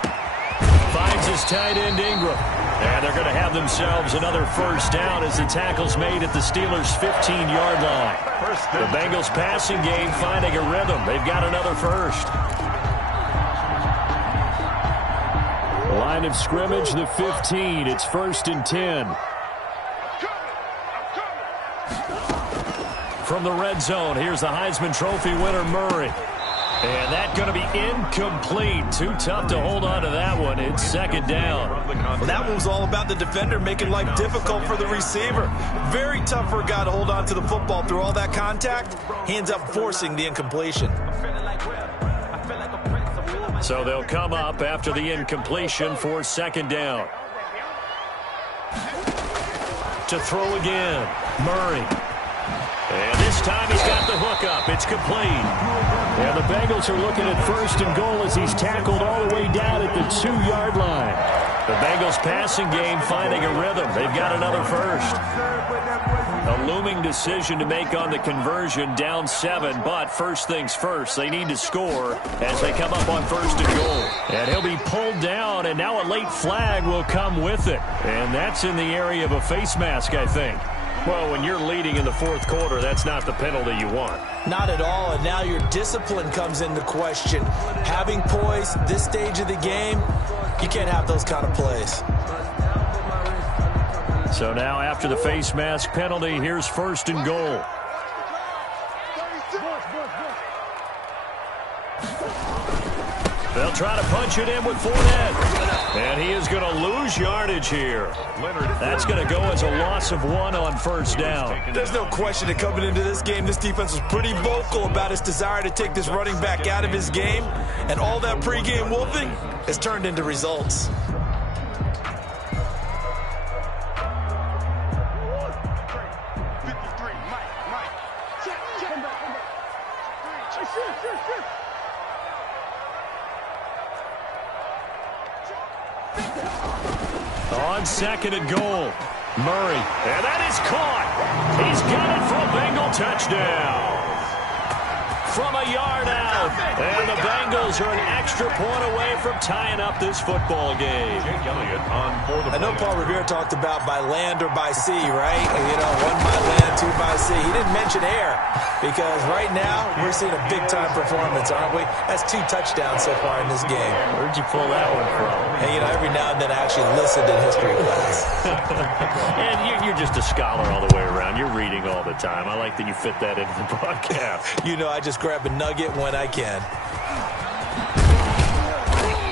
finds his tight end Ingram. And they're going to have themselves another first down as the tackle's made at the Steelers' 15-yard line. The Bengals passing game finding a rhythm. They've got another first. Line of scrimmage, the 15. It's 1st and 10. From the red zone, here's the Heisman Trophy winner, Murray. And that's going to be incomplete. Too tough to hold on to that one. It's 2nd down. Well, that one was all about the defender making life difficult for the receiver. Very tough for a guy to hold on to the football through all that contact. He ends up forcing the incompletion. So they'll come up after the incompletion for 2nd down. To throw again, Murray. And this time he's got the hook up. It's complete. And the Bengals are looking at 1st and goal as he's tackled all the way down at the 2-yard line. The Bengals passing game finding a rhythm. They've got another first. A looming decision to make on the conversion, down 7, but first things first, they need to score as they come up on 1st and goal. And he'll be pulled down, and now a late flag will come with it. And that's in the area of a face mask, I think. Well, when you're leading in the 4th quarter, that's not the penalty you want. Not at all, and now your discipline comes into question. Having poise this stage of the game, you can't have those kind of plays. So now after the face mask penalty, here's 1st and goal. They'll try to punch it in with Fournette. And he is going to lose yardage here. That's going to go as a loss of 1 on first down. There's no question that coming into this game, this defense was pretty vocal about its desire to take this running back out of his game. And all that pregame wolfing has turned into results. On second and goal, Murray. And that is caught. He's got it for a Bengal touchdown. From a yard out. And the Bengals are an extra point away from tying up this football game. I know Paul Revere talked about by land or by sea, right? You know, 1 by land, 2 by sea. He didn't mention air because right now we're seeing a big-time performance, aren't we? That's 2 touchdowns so far in this game. Where'd you pull that one from? And, you know, every now and then I actually listened in history class. And you're just a scholar all the way around. You're reading all the time. I like that you fit that into the broadcast. You know, I just grab a nugget when I can.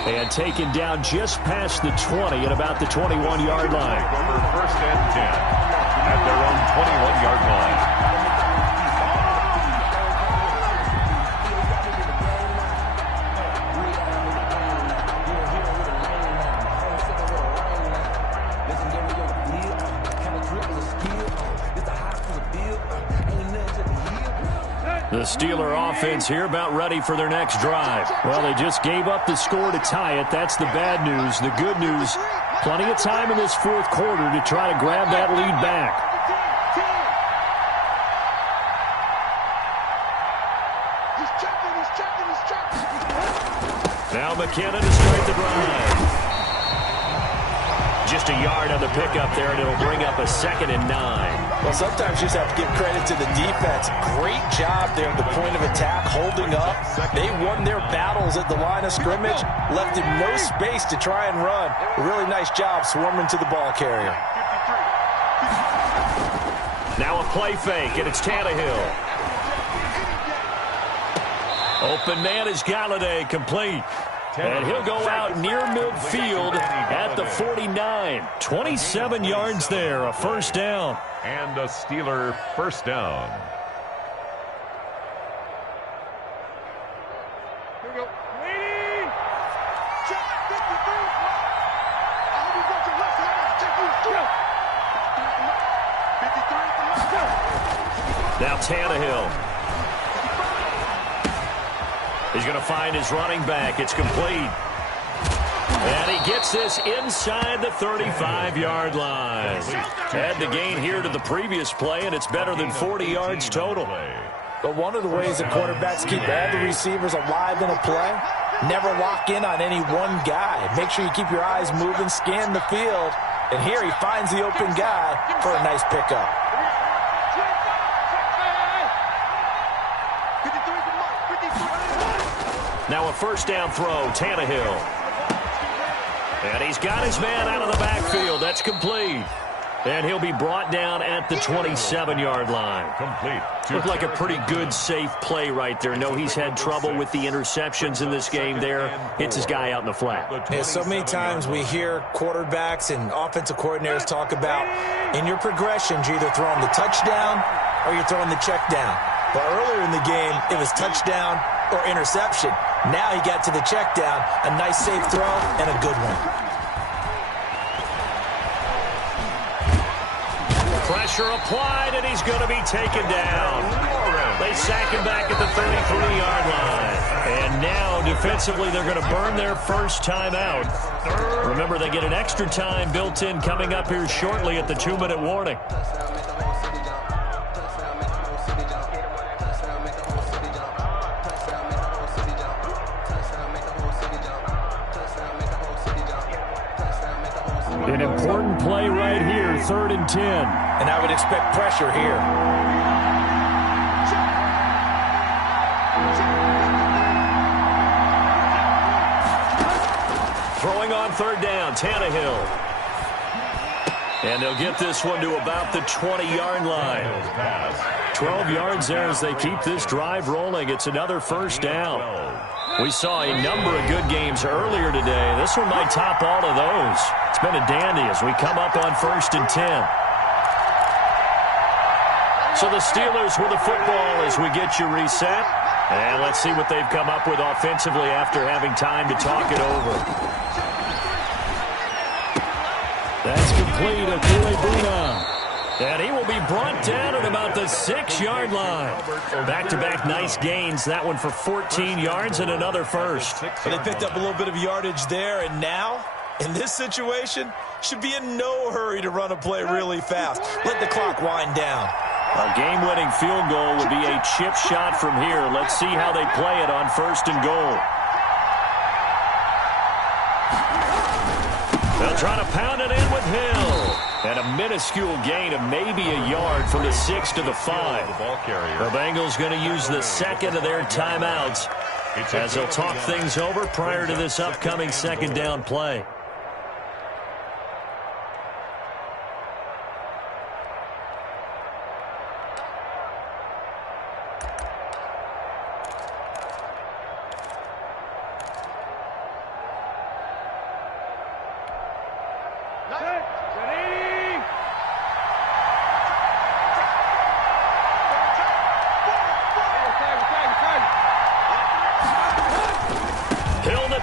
And taken down just past the 20 at about the 21-yard line. First and 10 at their own 21-yard line. The Steeler offense here about ready for their next drive. Well, they just gave up the score to tie it. That's the bad news. The good news, plenty of time in this fourth quarter to try to grab that lead back. Now McKinnon to start the drive. Just a yard on the pickup there, and it'll bring up a 2nd and 9. Well, sometimes you just have to give credit to the defense. Great job there at the point of attack, holding up. They won their battles at the line of scrimmage, left him no space to try and run. A really nice job swarming to the ball carrier. Now a play fake, and it's Tannehill. Open man is Galladay, complete. And he'll go out near midfield at the 49. 27 yards there, a first down. And a Steeler first down. Here we go. Waiting. Check 53. I hope you got your left hand. Check you. 53. Now Tannehill. He's going to find his running back. It's complete. And he gets this inside the 35-yard line. Had the gain here to the previous play, and it's better than 40 yards total. But one of the ways that quarterbacks keep all the receivers alive in a play, never lock in on any one guy. Make sure you keep your eyes moving, scan the field. And here he finds the open guy for a nice pickup. Now a first down throw, Tannehill. And he's got his man out of the backfield. That's complete. And he'll be brought down at the 27-yard line. Complete. Looked like a pretty good, safe play right there. No, he's had trouble with the interceptions in this game there. Hits his guy out in the flat. Yeah, so many times we hear quarterbacks and offensive coordinators talk about in your progressions, you're either throwing the touchdown or you're throwing the check down. But earlier in the game, it was touchdown or interception. Now he got to the check down, a nice safe throw and a good one. Pressure applied, and he's going to be taken down. They sack him back at the 33-yard line. And now, defensively, they're going to burn their first time out. Remember, they get an extra time built in coming up here shortly at the 2-minute warning. An important play right here, 3rd and 10. And I would expect pressure here. Throwing on 3rd down, Tannehill. And they'll get this one to about the 20-yard line. 12 yards there as they keep this drive rolling. It's another first down. We saw a number of good games earlier today. This one might top all of those. It's been a dandy as we come up on 1st and 10. So the Steelers with the football as we get you reset. And let's see what they've come up with offensively after having time to talk it over. That's complete. Akule and he will be brought down at about the 6-yard line. Back-to-back nice gains. That one for 14 yards and another first. Well, they picked up a little bit of yardage there, and now, in this situation, should be in no hurry to run a play really fast. Let the clock wind down. A game-winning field goal would be a chip shot from here. Let's see how they play it on 1st and goal. They'll try to pound it in with Hill. And a minuscule gain of maybe a yard from the 6 to the 5. The Bengals going to use the second of their timeouts as they'll talk things over prior to this upcoming second down play.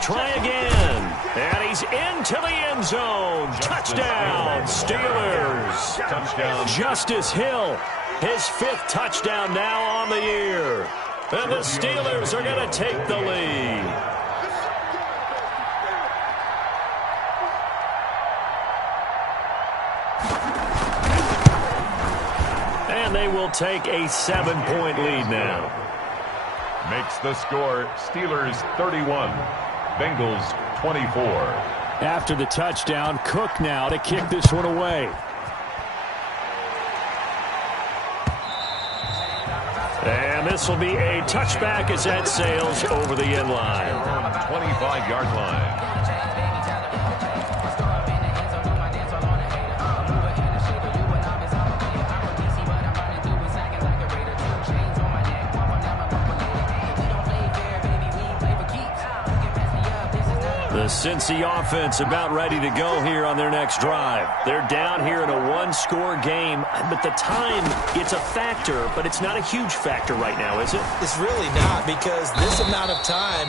Try again. And he's into the end zone. Touchdown, Steelers. Touchdown. Justice Hill, his 5th touchdown now on the year. And the Steelers are going to take the lead. And they will take a 7-point lead now. Makes the score Steelers 31. Bengals 24. After the touchdown, Cook now to kick this one away. And this will be a touchback as that sails over the end line. 25-yard line. The Cincy offense about ready to go here on their next drive. They're down here in a 1-score game, but the time, it's a factor, but it's not a huge factor right now, is it? It's really not, because this amount of time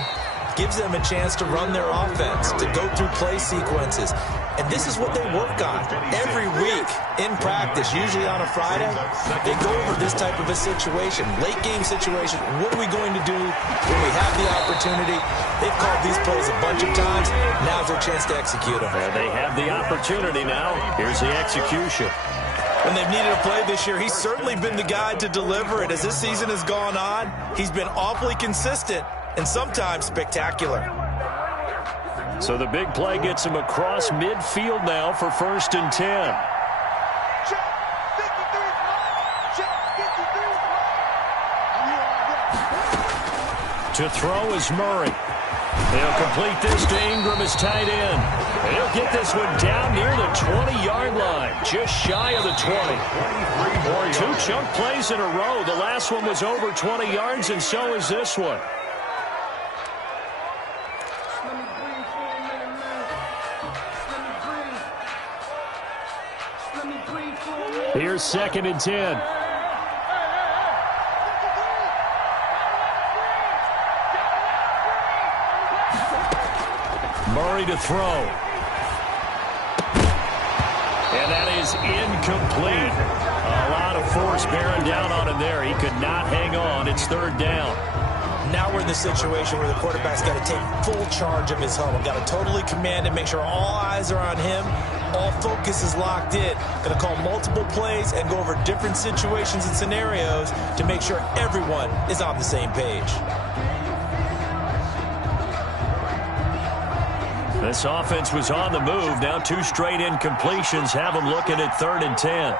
gives them a chance to run their offense, to go through play sequences. And this is what they work on every week in practice, usually on a Friday. They go over this type of a situation, late game situation. What are we going to do when we have the opportunity? They've called these plays a bunch of times. Now's their chance to execute them. And they have the opportunity now. Here's the execution. When they've needed a play this year, he's certainly been the guy to deliver it. As this season has gone on, he's been awfully consistent and sometimes spectacular. So the big play gets him across midfield now for 1st and 10. To throw is Murray. He'll complete this to Ingram as tight end. And he'll get this one down near the 20-yard line, just shy of the 20. 2 chunk plays in a row. The last one was over 20 yards, and so is this one. Here's 2nd and 10. Murray to throw. And that is incomplete. A lot of force bearing down on him there. He could not hang on. It's 3rd down. Now we're in the situation where the quarterback's got to take full charge of his huddle. Got to totally command it, make sure all eyes are on him. All focus is locked in. Going to call multiple plays and go over different situations and scenarios to make sure everyone is on the same page. This offense was on the move. Now 2 straight incompletions have them looking at 3rd and 10.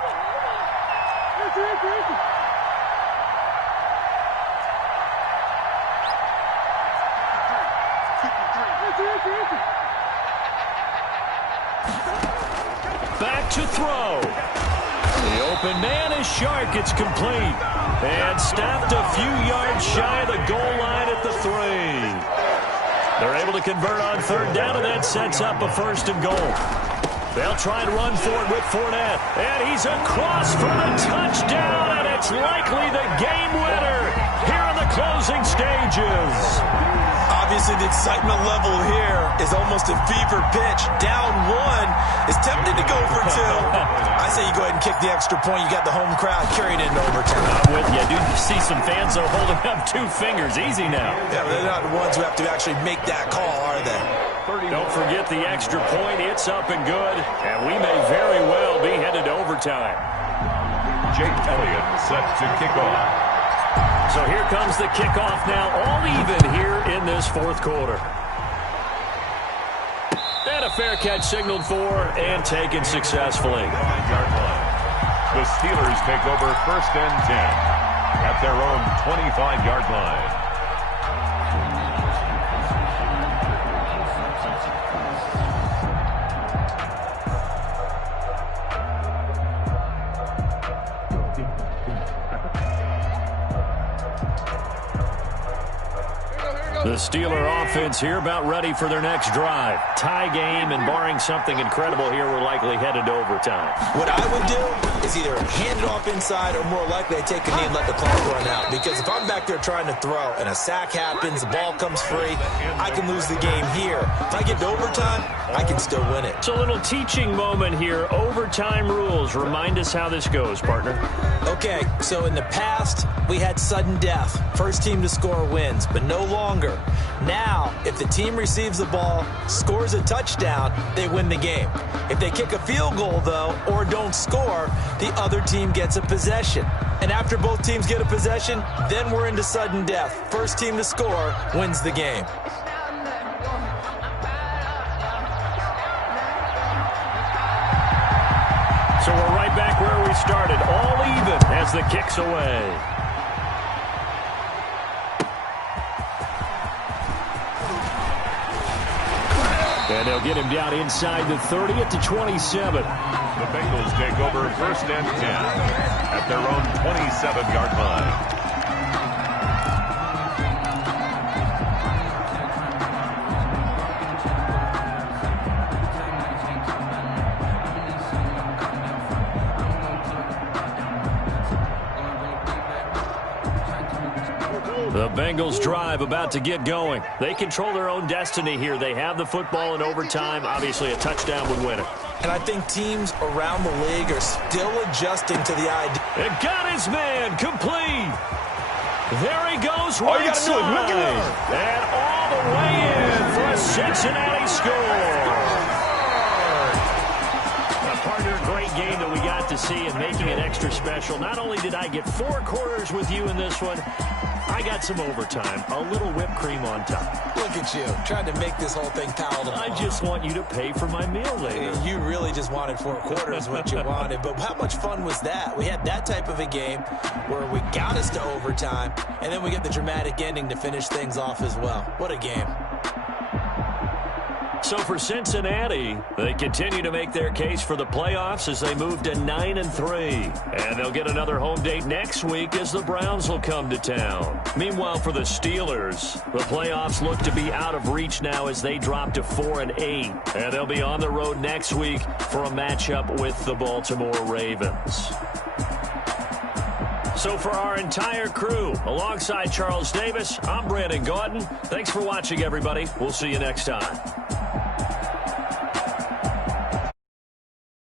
Back to throw. The open man is Shark. It's complete. And stopped a few yards shy of the goal line at the 3. They're able to convert on 3rd down, and that sets up a 1st and goal. They'll try and run for it with Fournette. And he's across for the touchdown, and it's likely the game winner here in the closing stages. Obviously, the excitement level here is almost a fever pitch. Down 1 is tempted to go for 2. I say you go ahead and kick the extra point. You got the home crowd carried into overtime. I'm with you. Dude, you see some fans are holding up 2 fingers. Easy now. Yeah, they're not the ones who have to actually make that call, are they? Don't forget the extra point. It's up and good. And we may very well be headed to overtime. Jake Elliott set to kick off. So here comes the kickoff now, all even here in this 4th quarter. And a fair catch signaled for and taken successfully. The Steelers take over 1st and 10 at their own 25-yard line. The Steeler offense here about ready for their next drive. Tie game, and barring something incredible here, we're likely headed to overtime. What I would do is either hand it off inside or more likely I take a knee and let the clock run out. Because if I'm back there trying to throw and a sack happens, the ball comes free, I can lose the game here. If I get to overtime, I can still win it. So a little teaching moment here. Overtime rules. Remind us how this goes, partner. Okay, so in the past, we had sudden death. First team to score wins, but no longer. Now, if the team receives the ball, scores a touchdown, they win the game. If they kick a field goal, though, or don't score, the other team gets a possession. And after both teams get a possession, then we're into sudden death. First team to score wins the game. So we're right back where we started, all even as the kick's away. And they'll get him down inside the 30 at the 27. The Bengals take over 1st and 10 at their own 27-yard line. The Bengals drive about to get going. They control their own destiny here. They have the football in overtime. Obviously, a touchdown would win it. And I think teams around the league are still adjusting to the idea. And got his man complete. There he goes All you right gotta do is look side. at And all the way in for a Cincinnati score. Partner, great game that we got to see and making it extra special. Not only did I get 4 quarters with you in this one, I got some overtime, a little whipped cream on top. Look at you, trying to make this whole thing palatable. I just want you to pay for my meal later. You really just wanted 4 quarters, what you wanted. But how much fun was that? We had that type of a game where we got us to overtime, and then we get the dramatic ending to finish things off as well. What a game. So for Cincinnati, they continue to make their case for the playoffs as they move to 9-3. And they'll get another home date next week as the Browns will come to town. Meanwhile, for the Steelers, the playoffs look to be out of reach now as they drop to 4-8. And they'll be on the road next week for a matchup with the Baltimore Ravens. So for our entire crew, alongside Charles Davis, I'm Brandon Gautin. Thanks for watching, everybody. We'll see you next time.